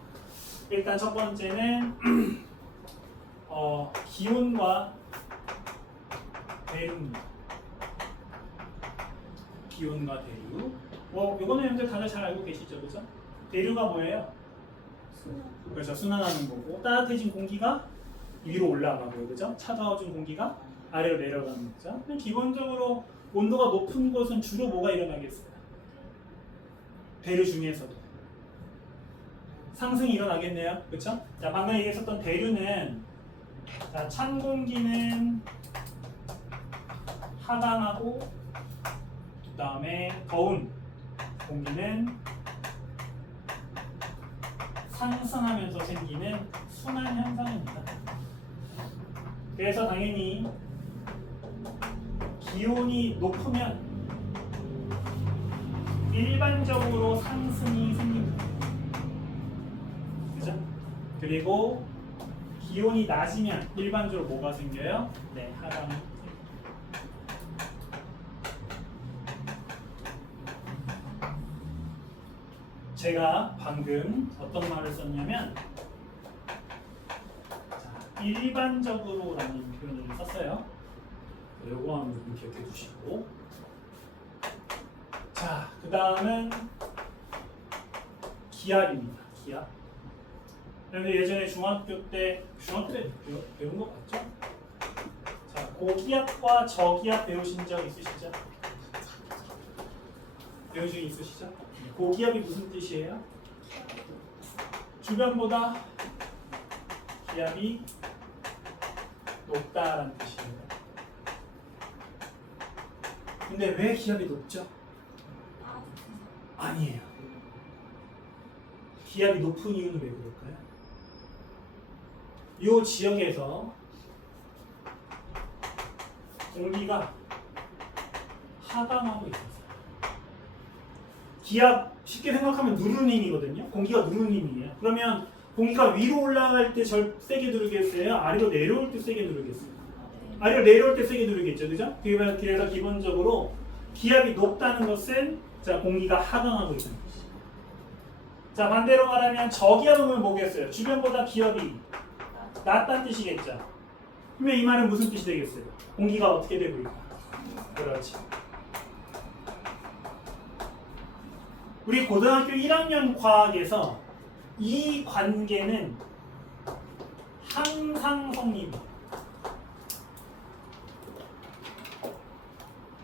일단 첫 번째는 기온과 대류입니다. 기온과 대류. 이거는 여러분들 다들 잘 알고 계시죠, 그죠? 대류가 뭐예요? 그래서 순환하는 거고 따뜻해진 공기가 위로 올라가고요, 그죠? 차가워진 공기가 아래로 내려가는 거죠. 기본적으로 온도가 높은 곳은 주로 뭐가 일어나겠어요? 대류 중에서도 상승이 일어나겠네요, 그렇죠? 자, 방금 얘기했었던 대류는 자, 찬 공기는 하강하고 그 다음에 더운 공기는 상승하면서 생기는 순환 현상입니다. 그래서 당연히 기온이 높으면 일반적으로 상승이 생깁니다. 그죠? 그리고 기온이 낮으면 일반적으로 뭐가 생겨요? 네, 하강이 생깁니다. 제가 방금 어떤 말을 썼냐면 자, 일반적으로라는 표현을 썼어요. 요거 한번 기억해 주시고 자, 그 다음은 기압입니다. 기압. 그런데 예전에 중학교 때 배운 거 맞죠? 자, 고기압과 저기압 배우신 적 있으시죠? 배우신 적 있으시죠? 고기압이 무슨 뜻이에요? 주변보다 기압이 높다라는 뜻이에요. 근데 왜 기압이 높죠? 아니에요. 기압이 높은 이유는 왜 그럴까요? 이 지역에서 공기가 하강하고 있어요. 기압 쉽게 생각하면 누르는 힘이거든요. 공기가 누르는 힘이에요. 그러면 공기가 위로 올라갈 때 세게 누르겠어요? 아래로 내려올 때 세게 누르겠어요? 아래로 내려올 때 세게 누르겠죠, 그죠? 그래서 기본적으로 기압이 높다는 것은 자, 공기가 하강하고 있다는 것이죠. 자, 반대로 말하면 저기압은 뭐겠어요? 주변보다 기압이 낮다는 뜻이겠죠. 그러면 이 말은 무슨 뜻이 되겠어요? 공기가 어떻게 되고 있다. 그렇지. 우리 고등학교 1학년 과학에서 이 관계는 항상 성립이에요.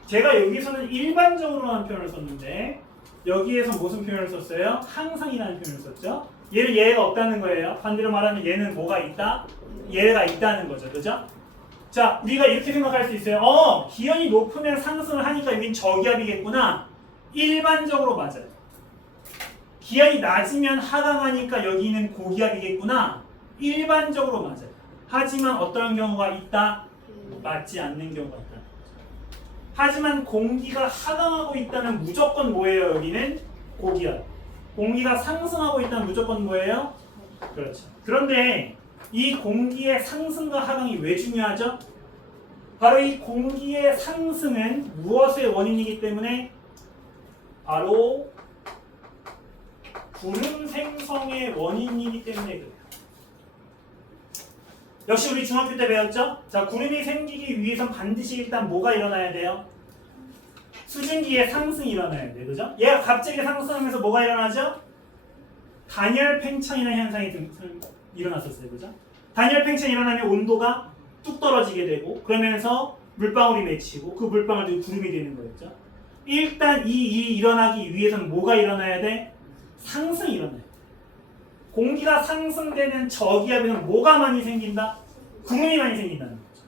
제가 여기서는 일반적으로라는 표현을 썼는데 여기에서 무슨 표현을 썼어요? 항상이라는 표현을 썼죠. 얘는 예외가 없다는 거예요. 반대로 말하면 얘는 뭐가 있다? 예외가 있다는 거죠. 그죠? 자, 우리가 이렇게 생각할 수 있어요. 기온이 높으면 상승을 하니까 여긴 저기압이겠구나. 일반적으로 맞아요. 기온이 낮으면 하강하니까 여기는 고기압이겠구나. 일반적으로 맞아요. 하지만 어떤 경우가 있다? 맞지 않는 경우가 있다. 하지만 공기가 하강하고 있다면 무조건 뭐예요? 여기는 고기압. 공기가 상승하고 있다면 무조건 뭐예요? 그렇죠. 그런데 이 공기의 상승과 하강이 왜 중요하죠? 바로 이 공기의 상승은 무엇의 원인이기 때문에 바로 구름 생성의 원인이기 때문에 그래요. 역시 우리 중학교 때 배웠죠? 자, 구름이 생기기 위해선 반드시 일단 뭐가 일어나야 돼요? 수증기의 상승이 일어나야 돼요. 그죠? 얘가 갑자기 상승하면서 뭐가 일어나죠? 단열 팽창이라는 현상이 일어났었어요. 그죠? 단열 팽창이 일어나면 온도가 뚝 떨어지게 되고 그러면서 물방울이 맺히고 그 물방울이 구름이 되는 거였죠. 일단 이 일이 일어나기 위해서는 뭐가 일어나야 돼? 상승이 일어나야 돼. 공기가 상승되는 저기압에는 뭐가 많이 생긴다? 구름이 많이 생긴다는 거죠.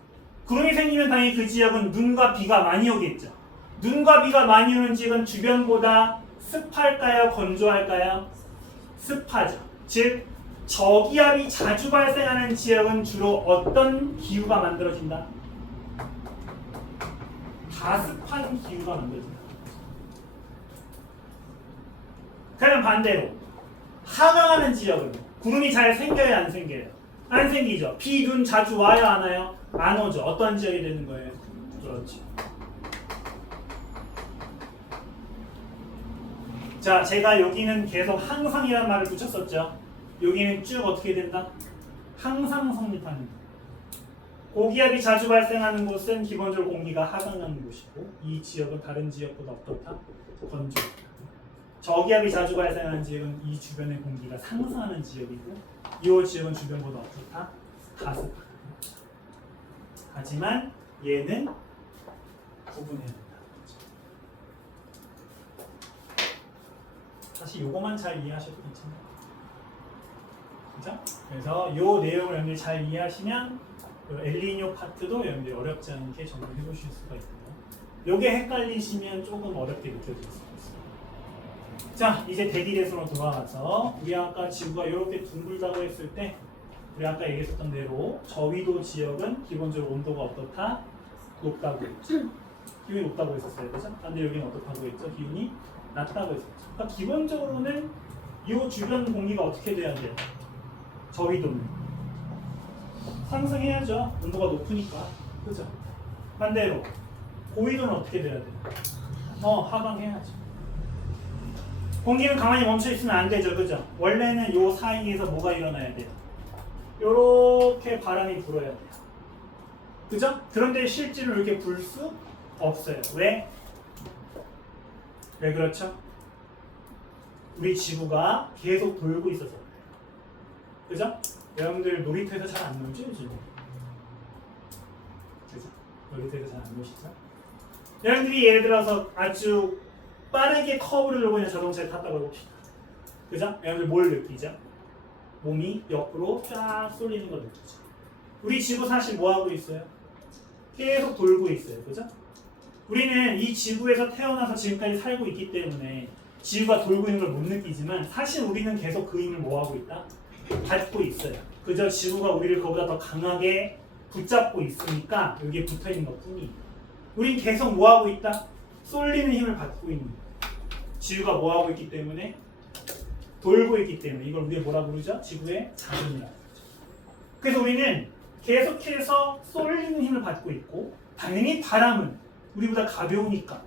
구름이 생기면 당연히 그 지역은 눈과 비가 많이 오겠죠. 눈과 비가 많이 오는 지역은 주변보다 습할까요? 건조할까요? 습하죠. 즉 저기압이 자주 발생하는 지역은 주로 어떤 기후가 만들어진다? 다습한 기후가 만들어진다. 그럼 반대로 하강하는 지역은 구름이 잘 생겨요? 안 생겨요? 안 생기죠. 비, 눈 자주 와요? 안 와요? 안 오죠. 어떤 지역이 되는 거예요? 그렇죠. 자, 제가 여기는 계속 항상이라는 말을 붙였었죠. 여기는 쭉 어떻게 된다? 항상 성립하는 거예요. 고기압이 자주 발생하는 곳은 기본적으로 공기가 하강하는 곳이고 이 지역은 다른 지역보다 어떻다? 건조하다. 저기압이 자주 발생하는 지역은 이 주변의 공기가 상승하는 지역이고 이 지역은 주변보다 어떻다? 다습하다. 하지만 얘는 구분해야 된다. 사실 요거만 잘 이해하셔도 괜찮아요. 그죠? 그래서 요 내용을 여러분들이 잘 이해하시면 엘니뇨 파트도 여러분들이 어렵지 않게 정리해 보실 수가 있고요. 요게 헷갈리시면 조금 어렵게 느껴질 수 있어요. 자, 이제 대기대수로 돌아와서 우리 아까 지구가 이렇게 둥글다고 했을 때 우리 아까 얘기했었던 대로 저위도 지역은 기본적으로 온도가 어떻다? 높다고 했죠. 기온이 높다고 했었어요. 그죠? 근데 여기는 어떻다고 했죠? 기온이 낮다고 했었죠. 그러니까 기본적으로는 이 주변 공기가 어떻게 돼야 돼요? 저위도는 상승해야죠. 온도가 높으니까. 그죠? 반대로 고위도는 어떻게 돼야 돼요? 하강해야죠. 공기는 가만히 멈춰 있으면 안 되죠. 그죠? 원래는 요 사이에서 뭐가 일어나야 돼요? 요렇게 바람이 불어야 돼요. 그죠? 그런데 실제로 이렇게 불 수 없어요. 왜? 왜 그렇죠? 우리 지구가 계속 돌고 있어서 그래요. 그죠? 여러분들 놀이터에서 잘 안 놀죠? 요즘? 그죠? 놀이터에서 잘 안 노시죠? 여러분들이 예를 들어서 아주 빠르게 커브를 돌고 있는 자동차에 탔다고 해봅시다. 그죠? 여러분들 뭘 느끼죠? 몸이 옆으로 쫙 쏠리는 거 느끼죠? 우리 지구 사실 뭐 하고 있어요? 계속 돌고 있어요. 그죠? 우리는 이 지구에서 태어나서 지금까지 살고 있기 때문에 지구가 돌고 있는 걸 못 느끼지만 사실 우리는 계속 그 힘을 뭐 하고 있다? 받고 있어요. 그저 지구가 우리를 그보다 더 강하게 붙잡고 있으니까 여기에 붙어 있는 것 뿐이에요. 우린 계속 뭐 하고 있다? 쏠리는 힘을 받고 있는 거예요. 지구가 뭐 하고 있기 때문에? 돌고 있기 때문에 이걸 우리가 뭐라 부르죠? 지구의 자전이라고 부르죠. 그래서 우리는 계속해서 쏠리는 힘을 받고 있고 당연히 바람은 우리보다 가벼우니까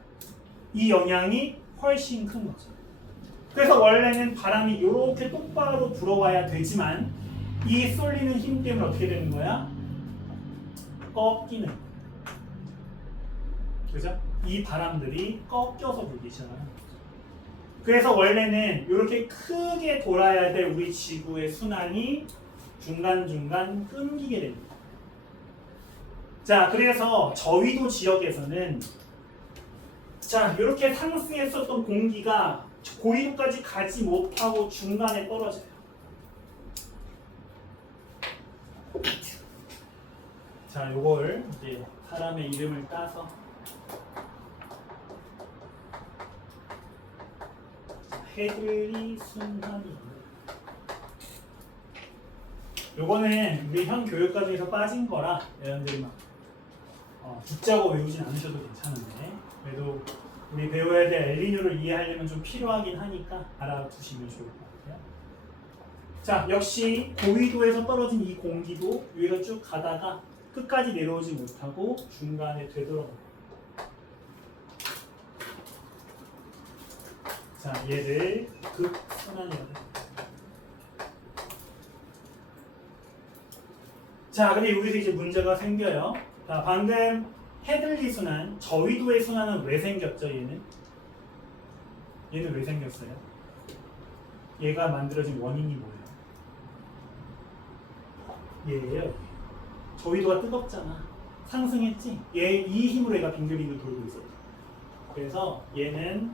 이 영향이 훨씬 큰 거죠. 그래서 원래는 바람이 이렇게 똑바로 불어와야 되지만 이 쏠리는 힘 때문에 어떻게 되는 거야? 꺾이는. 그죠? 이 바람들이 꺾여서 불기 시작하는 거죠. 그래서 원래는 이렇게 크게 돌아야 될 우리 지구의 순환이 중간중간 끊기게 됩니다. 자, 그래서 저위도 지역에서는 자, 이렇게 상승했었던 공기가 고위도까지 가지 못하고 중간에 떨어져요. 자, 요걸 이제 사람의 이름을 따서 헤들리 순환입니다. 요거는 우리 현 교육과정에서 빠진 거라 여러분들이 막 붙잡고 외우진 않으셔도 괜찮은데 그래도 우리 배워야 될 엘니뇨를 이해하려면 좀 필요하긴 하니까 알아두시면 좋을 것 같아요. 자, 역시 고위도에서 떨어진 이 공기도 위로 쭉 가다가 끝까지 내려오지 못하고 중간에 되돌아옵니다. 자, 얘를 극순환이라고 합니다. 자, 근데 여기서 이제 문제가 생겨요. 자, 방금 헤들리 순환, 저위도의 순환은 왜 생겼죠? 얘는 왜 생겼어요? 얘가 만들어진 원인이 뭐예요? 얘예요. 저위도가 뜨겁잖아. 상승했지? 이 힘으로 얘가 빙글빙글 돌고 있었죠. 그래서 얘는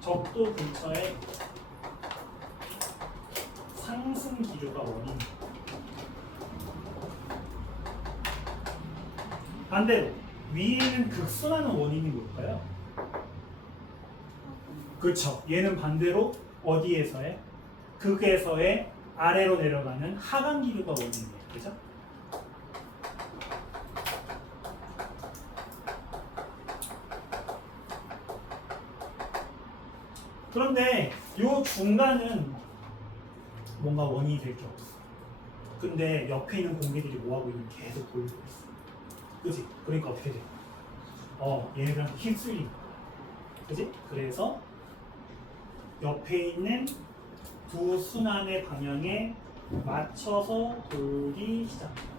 적도 근처에 상승 기류가 원인이에요. 반대로 위에는 극순환의 원인이 뭘까요? 그렇죠. 얘는 반대로 어디에서의? 극에서의 아래로 내려가는 하강 기류가 원인이에요. 그렇죠? 그런데 이 중간은 뭔가 원인이 될 게 없어. 근데 옆에 있는 공기들이 뭐하고 있는 계속 돌고 있어. 그지? 그러니까 어떻게 돼? 얘네들한테 휩쓸린 거야. 그지? 그래서 옆에 있는 두 순환의 방향에 맞춰서 돌기 시작합니다.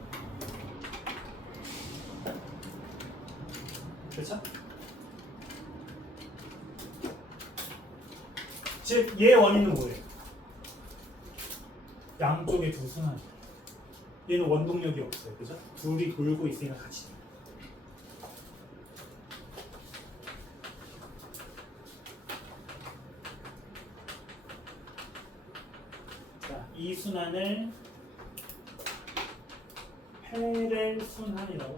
그렇죠? 즉, 얘의 원인은 뭐예요? 양쪽의 두 순환. 얘는 원동력이 없어요. 그죠? 둘이 돌고 있으니까 같이. 자, 이 순환을 페렐 순환이라고.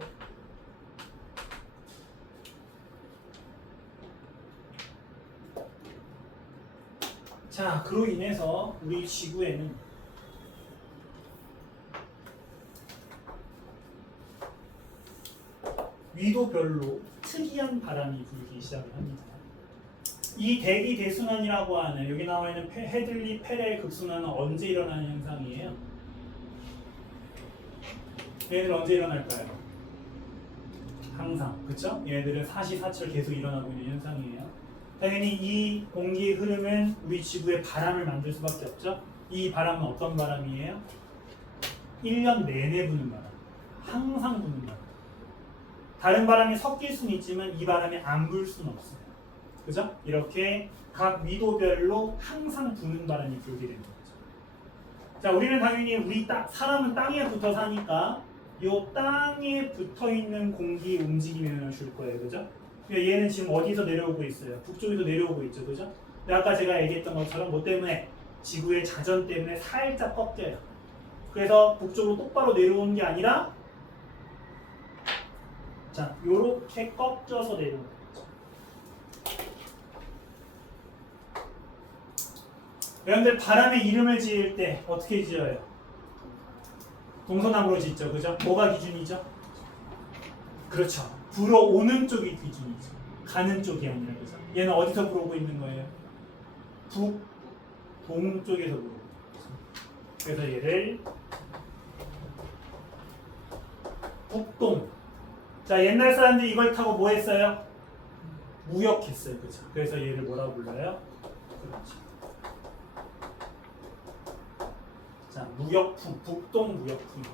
자, 그로 인해서 우리 지구에는 위도별로 특이한 바람이 불기 시작을 합니다. 이 대기 대순환이라고 하는 여기 나와 있는 헤들리 페렐 극순환은 언제 일어나는 현상이에요? 얘네들 언제 일어날까요? 항상, 그렇죠? 얘네들은 사시사철 계속 일어나고 있는 현상이에요. 당연히 이 공기의 흐름은 우리 지구에 바람을 만들 수밖에 없죠. 이 바람은 어떤 바람이에요? 1년 내내 부는 바람, 항상 부는 바람. 다른 바람이 섞일 수는 있지만 이 바람이 안 불 수는 없어요. 그죠? 이렇게 각 위도별로 항상 부는 바람이 불게 되는 거죠. 자, 우리는 당연히 사람은 땅에 붙어 사니까 이 땅에 붙어 있는 공기 움직임에 영향을 줄 거예요. 그죠? 그러니까 얘는 지금 어디서 내려오고 있어요? 북쪽에서 내려오고 있죠. 그죠? 근데 아까 제가 얘기했던 것처럼 뭐 때문에? 지구의 자전 때문에 살짝 꺾여요. 그래서 북쪽으로 똑바로 내려오는 게 아니라 자, 요렇게 꺾여서 내려오는 거죠. 여러분들 바람의 이름을 지을 때 어떻게 지어요? 동서남으로 짓죠. 그죠? 뭐가 기준이죠? 그렇죠. 불어오는 쪽이 기준이죠. 가는 쪽이 아니라. 그죠? 얘는 어디서 불어오고 있는 거예요? 북, 동쪽에서 불어오고 있죠. 그래서 얘를 북동. 자, 옛날 사람들이 이걸 타고 뭐 했어요? 무역했어요. 그죠? 그래서 얘를 뭐라고 불러요? 그렇죠. 자, 무역풍, 북동 무역풍이고.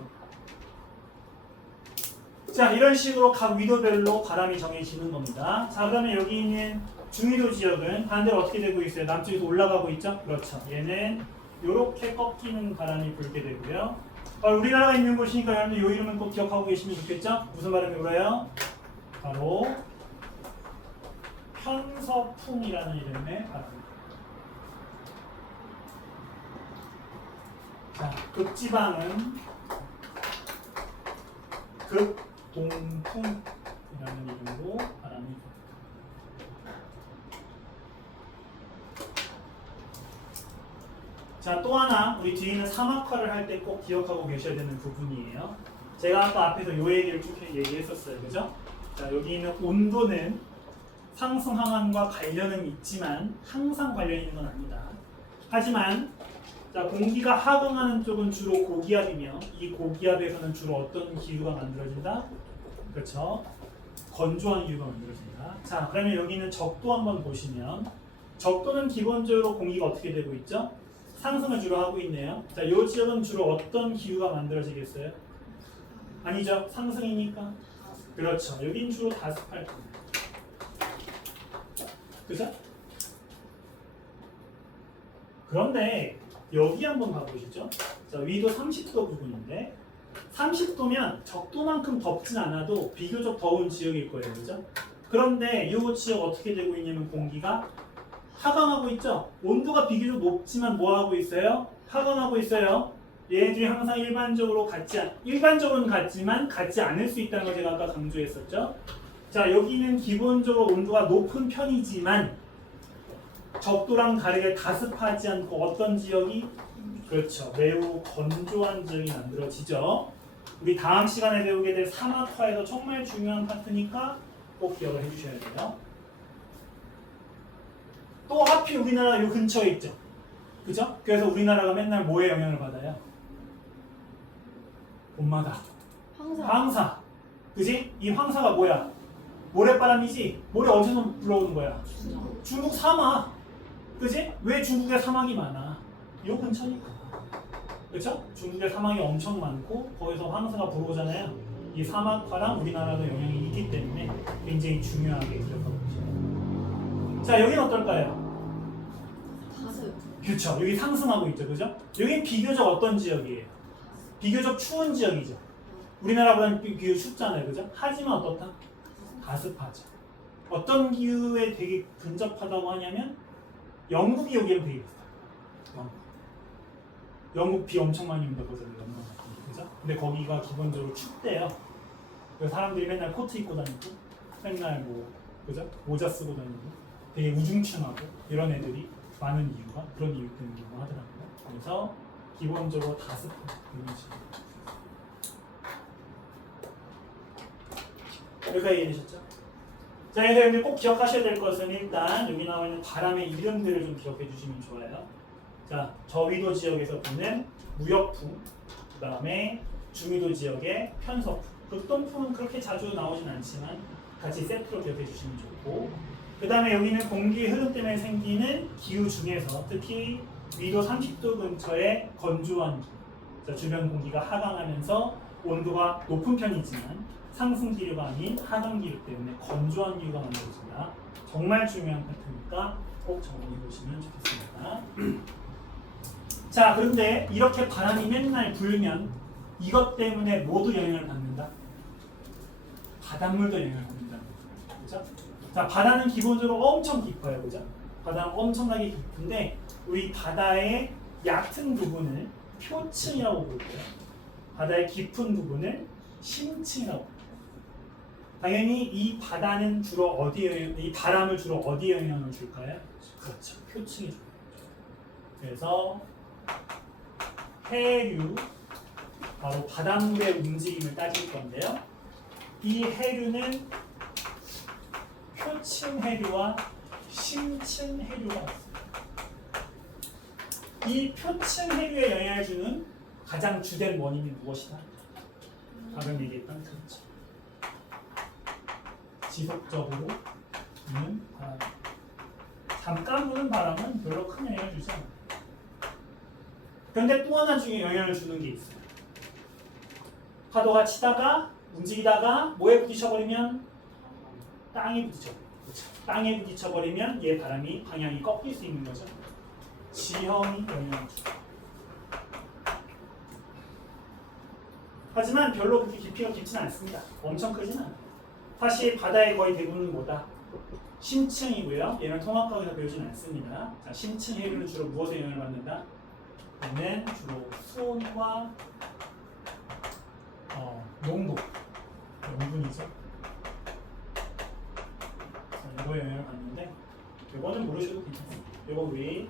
자, 이런 식으로 각 위도별로 바람이 정해지는 겁니다. 자, 그러면 여기 있는 중위도 지역은 반대로 어떻게 되고 있어요? 남쪽에서 올라가고 있죠? 그렇죠. 얘는 이렇게 꺾이는 바람이 불게 되고요. 우리나라가 있는 곳이니까 여러분들 이 이름은 꼭 기억하고 계시면 좋겠죠? 무슨 바람이 불어요? 바로 편서풍이라는 이름의 바람입니다. 자, 극지방은 극동풍이라는 이름으로 바람이 불어요. 자, 또 하나 우리 뒤에 있는 사막화를 할 때 꼭 기억하고 계셔야 되는 부분이에요. 제가 아까 앞에서 요 얘기를 쭉 얘기했었어요. 그죠? 자, 여기 있는 온도는 상승 하강과 관련은 있지만 항상 관련 있는 건 아니다. 하지만 자, 공기가 하강하는 쪽은 주로 고기압이며 이 고기압에서는 주로 어떤 기후가 만들어진다? 그렇죠? 건조한 기후가 만들어진다. 자, 그러면 여기 있는 적도 한번 보시면 적도는 기본적으로 공기가 어떻게 되고 있죠? 상승을 주로 하고 있네요. 자, 이 지역은 주로 어떤 기후가 만들어지겠어요? 아니죠. 상승이니까. 그렇죠. 여긴 주로 다습할 겁니다. 그죠? 그런데 여기 한번 가보시죠. 자, 위도 30도 부분인데 30도면 적도만큼 덥진 않아도 비교적 더운 지역일 거예요. 그죠? 그런데 이 지역 어떻게 되고 있냐면 공기가 하강하고 있죠? 온도가 비교적 높지만 뭐 하고 있어요? 하강하고 있어요. 얘네들이 항상 일반적으로는 같지만 같지 않을 수 있다는 걸 제가 아까 강조했었죠? 자, 여기는 기본적으로 온도가 높은 편이지만 적도랑 다르게 다습하지 않고 어떤 지역이? 그렇죠. 매우 건조한 지역이 만들어지죠. 우리 다음 시간에 배우게 될 사막화에서 정말 중요한 파트니까 꼭 기억을 해주셔야 돼요. 또 하필 우리나라 요 근처에 있죠. 그죠? 그래서 우리나라가 맨날 뭐에 영향을 받아요? 봄마다 황사. 그지? 이 황사가 뭐야? 모래바람이지? 모래 어디서 불어오는 거야? 중국 사막. 그지? 왜 중국에 사막이 많아? 요 근처니까. 그렇죠? 중국에 사막이 엄청 많고 거기서 황사가 불어오잖아요. 이 사막화랑 우리나라도 영향이 있기 때문에 굉장히 중요하게 기억하고 계세요. 자, 여기는 어떨까요? 그렇죠. 여기 상승하고 있죠. 그죠? 여기 비교적 어떤 지역이에요? 비교적 추운 지역이죠. 우리나라보다는 비교적 춥잖아요. 그죠? 하지만 어떻다? 다습하죠. 어떤 기후에 되게 근접하다고 하냐면 영국이 여기랑 되게 비슷해요. 영국 비 엄청 많이 온다고 하잖아요. 영국 같은 게. 그죠? 근데 거기가 기본적으로 춥대요. 그래서 사람들이 맨날 코트 입고 다니고 맨날 뭐 그죠? 모자 쓰고 다니고 되게 우중충하고 이런 애들이 많은 이유가 그런 이유 때문이라고 하더라고요. 그래서 기본적으로 다습한 이런 식으로. 여기까지 이해되셨죠? 자, 여러분들 꼭 기억하셔야 될 것은 일단 여기 나와 있는 바람의 이름들을 좀 기억해 주시면 좋아요. 자, 저위도 지역에서 부는 무역풍, 그 다음에 중위도 지역의 편서풍. 극동풍은 그렇게 자주 나오진 않지만 같이 세트로 기억해 주시면 좋고, 그 다음에 여기는 공기의 흐름 때문에 생기는 기후 중에서 특히 위도 30도 근처의 건조한 기후. 자, 주변 공기가 하강하면서 온도가 높은 편이지만 상승 기류가 아닌 하강 기류 때문에 건조한 기후가 만들어진다. 정말 중요한 파트니까 꼭 정리해 보시면 좋겠습니다. 자, 그런데 이렇게 바람이 맨날 불면 이것 때문에 모두 영향을 받는다. 바닷물도 영향을 받는다. 그렇죠? 자, 바다는 기본적으로 엄청 깊어요. 그죠? 바다는 엄청나게 깊은데 우리 바다의 얕은 부분을 표층이라고 부르고요. 바다의 깊은 부분을 심층이라고 부르고요. 당연히 이 바다는 주로 이 바람을 주로 어디에 영향을 줄까요? 그렇죠. 표층에 줘요. 그래서 해류, 바로 바닷물의 움직임을 따질 건데요. 이 해류는 표층 해류와 심층 해류가 있습니다. 이 표층 해류에 영향을 주는 가장 주된 원인이 무엇이다? 방금 얘기했던 그렇죠. 지속적으로 부는 바람. 잠깐 부는 바람은 별로 큰 영향을 주지 않아요. 그런데 또 하나 중에 영향을 주는 게 있어요. 파도가 치다가 움직이다가 뭐에 부딪혀버리면 땅에 부딪혀버려요. 그렇죠? 땅에 부딪혀버리면 얘 바람이 방향이 꺾일 수 있는 거죠. 지형이 영향을 주죠. 하지만 별로 그렇게 깊이가 깊지는 않습니다. 엄청 크지는 않아요. 사실 바다의 거의 대부분은 뭐다? 심층이고요. 얘는 통합학에서 배우지는 않습니다. 자, 심층 해류는 주로 무엇에 영향을 받는다? 얘는 주로 수온과 농도, 염분이죠. 이거에 영향을 받는데 이거는 모르셔도 괜찮습니다. 이거 우리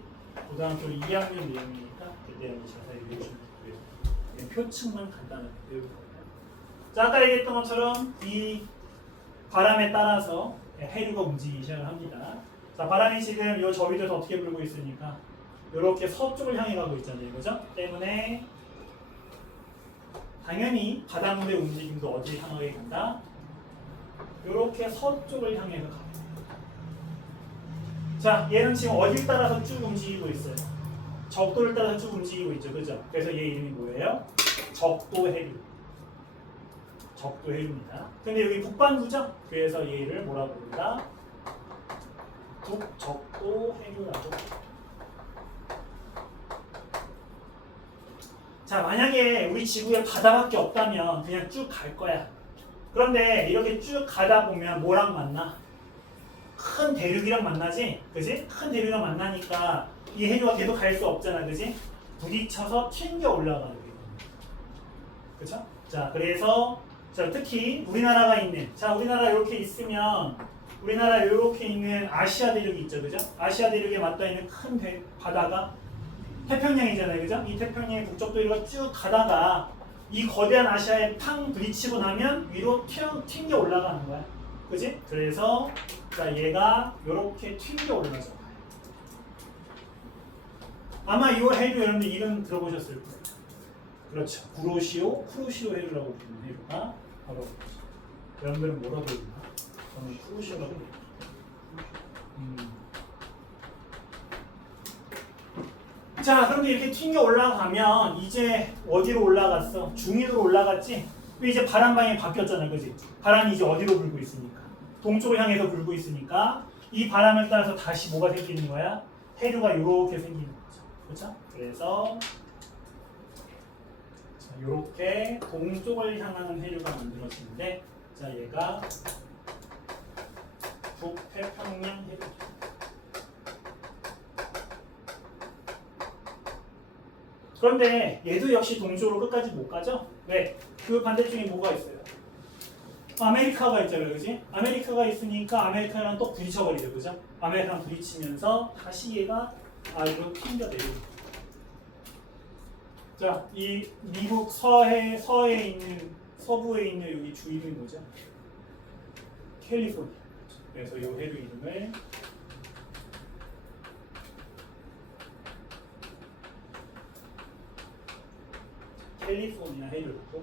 고등학교 2학년 내용이니까 그때 자세히 배우시면 되고요. 표층만 간단하게 배우고 있고요. 자, 아까 얘기했던 것처럼 이 바람에 따라서 해류가 움직이기 시작을 합니다. 자, 바람이 지금 이 저위도에서 어떻게 불고 있으니까 이렇게 서쪽을 향해 가고 있잖아요, 그죠? 때문에 당연히 바닷물의 움직임도 어디를 향하게 간다? 이렇게 서쪽을 향해서 가요. 자, 얘는 지금 어디를 따라서 쭉 움직이고 있어요? 적도를 따라서 쭉 움직이고 있죠, 그죠? 그래서 얘 이름이 뭐예요? 적도 해류. 적도 해류입니다. 근데 여기 북반구죠? 그래서 얘를 뭐라고 부른다? 북적도 해류라고. 자, 만약에 우리 지구에 바다밖에 없다면 그냥 쭉 갈 거야. 그런데 이렇게 쭉 가다 보면 뭐랑 만나? 큰 대륙이랑 만나지? 그지? 큰 대륙이랑 만나니까 이 해류가 계속 갈 수 없잖아, 그지? 부딪혀서 튕겨 올라가는 거예요. 그쵸? 자, 그래서 자, 특히 우리나라가 있는, 자, 우리나라 이렇게 있으면 우리나라 이렇게 있는 아시아 대륙이 있죠, 그죠? 아시아 대륙에 맞닿아 있는 큰 바다가 태평양이잖아요, 그죠? 이 태평양의 북쪽 도로가 쭉 가다가 이 거대한 아시아에 팡 부딪히고 나면 위로 튕겨 올라가는 거야, 그지? 그래서 자, 얘가 이렇게 튕겨 올라서 아마 이 해류 여러분들 이름 들어보셨을 거예요. 그렇죠. 쿠로시오 해류라고 부르는 해류가 바로 여러분들은 뭐라고 부르나? 저는 쿠로시오라고 부릅니다. 자, 그런데 이렇게 튕겨 올라가면 이제 어디로 올라갔어? 중위로 올라갔지? 이제 바람 방향이 바뀌었잖아, 그지? 바람이 이제 어디로 불고 있으니까 동쪽을 향해서 불고 있으니까 이 바람을 따라서 다시 뭐가 생기는 거야? 해류가 이렇게 생기는 거죠, 그렇죠? 그래서 이렇게 동쪽을 향하는 해류가 만들어지는데, 자, 얘가 북태평양 해류. 그런데 얘도 역시 동쪽으로 끝까지 못 가죠? 왜? 그 반대쪽에 뭐가 있어요? 아메리카가 있잖아요, 그지? 아메리카가 있으니까 아메리카랑 또 부딪혀버리죠, 그죠? 아메리카랑 부딪히면서 다시 얘가 이로 튕겨 내립니다. 자, 이 미국 서해에 있는, 서부에 있는 여기 주 이름이 뭐죠? 캘리포니아. 그래서 이 해류 이름을 캘리포니아 해류라고.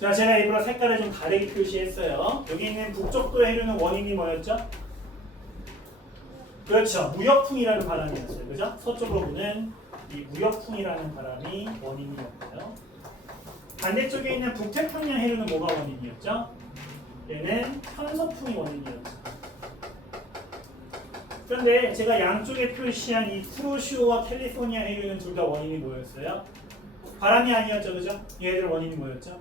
자, 제가 일부러 색깔을 좀 다르게 표시했어요. 여기 있는 북쪽도 해류는 원인이 뭐였죠? 그렇죠. 무역풍이라는 바람이었어요. 그죠? 서쪽으로 부는 이 무역풍이라는 바람이 원인이었고요. 반대쪽에 있는 북태평양 해류는 뭐가 원인이었죠? 얘는 편서풍이 원인이었죠. 그런데 제가 양쪽에 표시한 이 쿠로시오와 캘리포니아 해류는 둘 다 원인이 뭐였어요? 바람이 아니었죠, 그죠? 얘들 원인이 뭐였죠?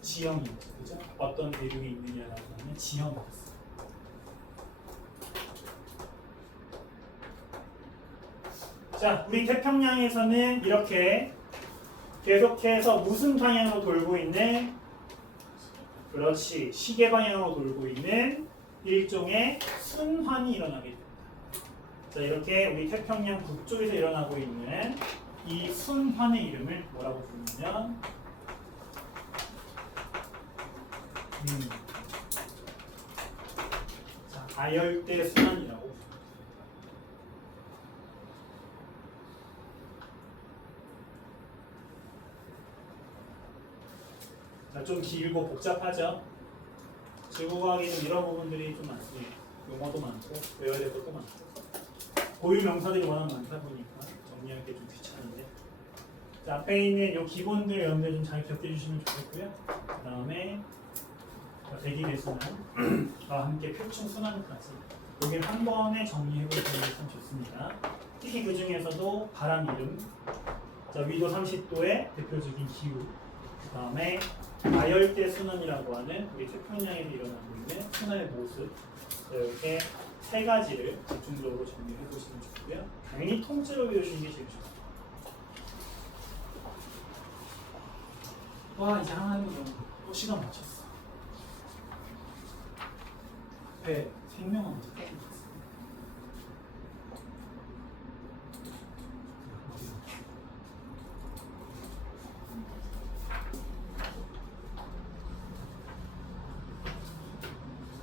지형이었죠, 그죠? 어떤 대륙이 있느냐라고 하면 지형이었어요. 자, 우리 태평양에서는 이렇게 계속해서 무슨 방향으로 돌고 있는, 그렇지, 시계 방향으로 돌고 있는 일종의 순환이 일어나게 됩니다. 자, 이렇게 우리 태평양 북쪽에서 일어나고 있는 이 순환의 이름을 뭐라고 부르냐면 자, 아열대 순환이라고 부릅니다. 자, 좀 길고 복잡하죠? 지구과학에는 이런 부분들이 좀 많습니다. 용어도 많고 외워야 될 것도 많고 고유 명사들이 워낙 많다 보니까 좀 정리할 게 좀 귀찮은데. 자, 앞에 있는 이 기본들 여러분들 좀 잘 기억해 주시면 좋겠고요. 그 다음에 대기대순환과 함께 표충 순환까지 여기를 한 번에 정리해 보시는 게 참 좋습니다. 특히 그 중에서도 바람 이름, 자, 위도 30도의 대표적인 기후, 그 다음에 가열대 순환이라고 하는 우리 태평양에서 일어나고 있는 순환의 모습, 이렇게 세 가지를 집중적으로 정리해 보시면 좋고요. 당연히 통째로 외우시는 게 제일 좋습니다. 와, 이제 하나 해보자. 또 시간 맞췄어. 배 생명은 어떻게 하는 거지?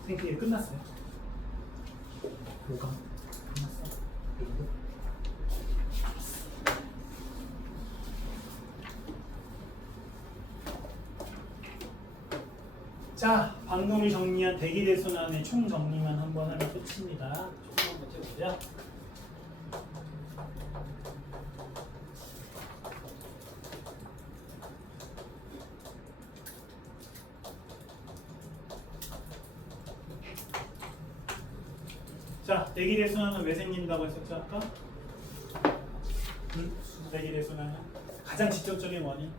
생필이 끝났어요. 뭐가 끝났어? 그리고 자, 방금 우리 정리한 대기대순환의 총 정리만 한번 하면 끝입니다. 조금만 버텨보자. 자, 대기대순환은 왜 생긴다고 했었죠 아까? 대기대순환은 가장 직접적인 원인.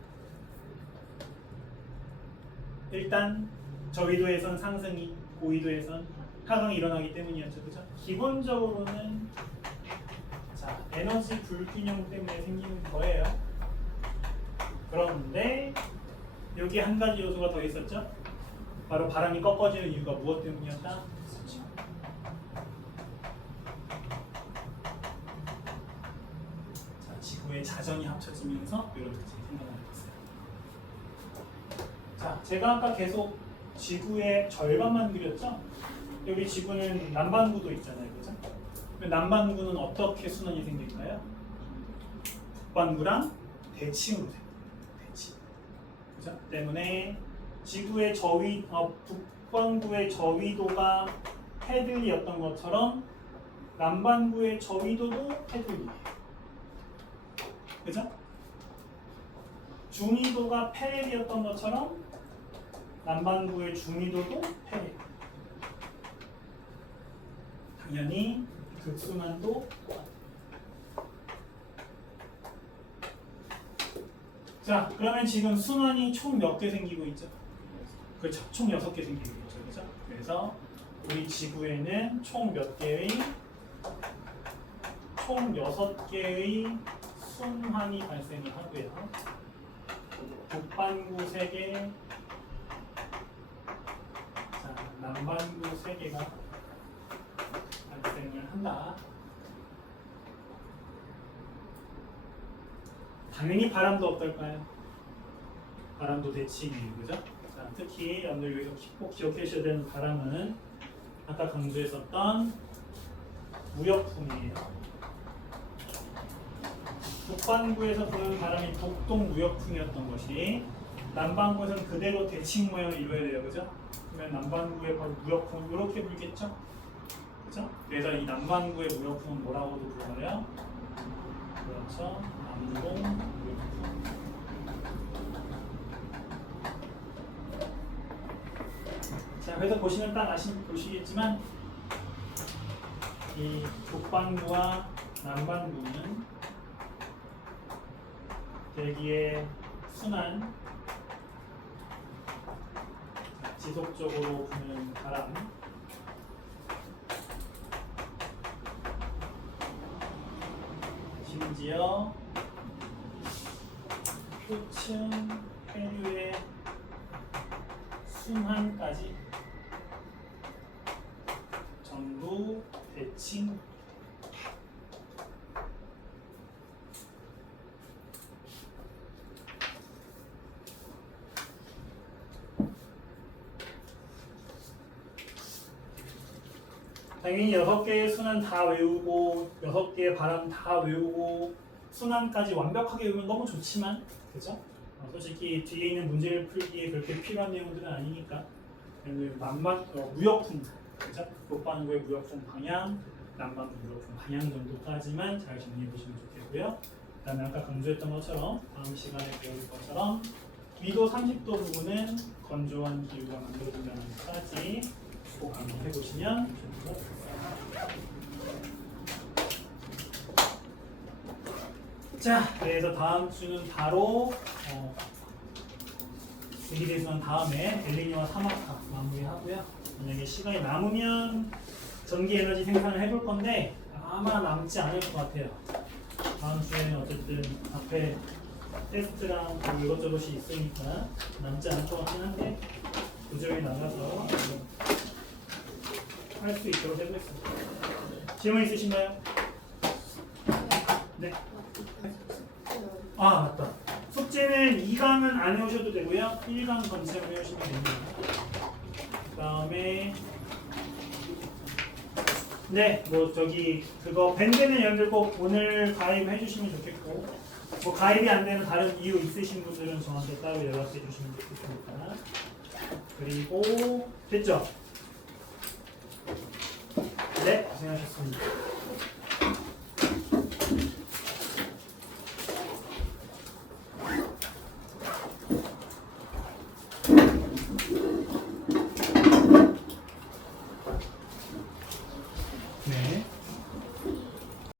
일단 저위도에선 상승이, 고위도에선 하강이 일어나기 때문이었죠, 그죠? 기본적으로는 자, 에너지 불균형 때문에 생기는 거예요. 그런데 여기 한 가지 요소가 더 있었죠? 바로 바람이 꺾어지는 이유가 무엇 때문이었다? 자, 지구의 자전이 합쳐지면서 이런 특징이 생겨나는 거였어요. 자, 제가 아까 계속 지구의 절반만 그렸죠? 여기 지구는 남반구도 있잖아요, 그죠? 남반구는 어떻게 순환이 생길까요? 북반구랑 대칭으로 됩니다. 대칭. 그죠? 때문에 지구의 북반구의 저위도가 해들이었던 것처럼 남반구의 저위도도 해들이에요. 그죠? 중위도가 페렐이었던 것처럼 남반구의 중위도도 페렐. 당연히 극순환도 똑같아요. 자, 그러면 지금 순환이 총 몇 개 생기고 있죠? 그렇죠. 총 6개 생기고 있죠. 그렇죠? 그래서 우리 지구에는 총 몇 개의 총 6개의 순환이 발생을 하고요. 북반구 3개, 자, 남반구 3개가 발생을 한다. 당연히 바람도 어떨까요? 바람도 대칭이에요, 그죠? 자, 특히 여러분들 여기서 꼭 기억해 주셔야 되는 바람은 아까 강조했었던 무역풍이에요. 북반구에서 부는 바람이 북동 무역풍이었던 것이 남반구에서는 그대로 대칭 모양을 이루어야 돼요, 그죠? 그러면 남반구의 바로 무역풍은 이렇게 불겠죠? 그죠? 그래서 이 남반구의 무역풍은 뭐라고도 불러요? 그렇죠? 남동 무역풍. 자, 그래서 보시면 딱 보시겠지만 이 북반구와 남반구는 대기의 순환, 지속적으로 부는 바람, 심지어 표층 해류의 순환까지 전부 대칭. 당연히 6개의 순환 다 외우고 6개의 바람 다 외우고 순환까지 완벽하게 외우면 너무 좋지만, 그죠? 솔직히 뒤에 있는 문제를 풀기에 그렇게 필요한 내용들은 아니니까 무역풍, 그죠? 북반구의 무역풍 방향, 남반구 무역풍 방향 정도까지만 잘 정리해 보시면 좋겠고요. 되고요. 그다음에 아까 강조했던 것처럼 다음 시간에 배울 것처럼 위도 30도 부분은 건조한 기후가 만들어진다는까지 꼭 암기해 보시면 좋을 것 같아요. 자, 그래서 다음 주는 바로 대기대수는 다음에 엘니뇨와 사막화 마무리하고요. 만약에 시간이 남으면 전기 에너지 생산을 해볼 건데 아마 남지 않을 것 같아요. 다음 주에는 어쨌든 앞에 테스트랑 뭐 이것저것이 있으니까 남지 않을 것 같긴 한데 도저히 나가서 할 수 있도록 해보겠습니다. 질문 있으신가요? 네. 아 맞다. 숙제는 2강은 안 해오셔도 되고요. 1강 전체만 해오시면 됩니다. 그 다음에 네, 뭐 저기 그거 밴드는 여러분들 꼭 오늘 가입해 주시면 좋겠고 뭐 가입이 안 되는 다른 이유 있으신 분들은 저한테 따로 연락해 주시면 좋겠습니다. 그리고 됐죠? 네, 고생하셨습니다.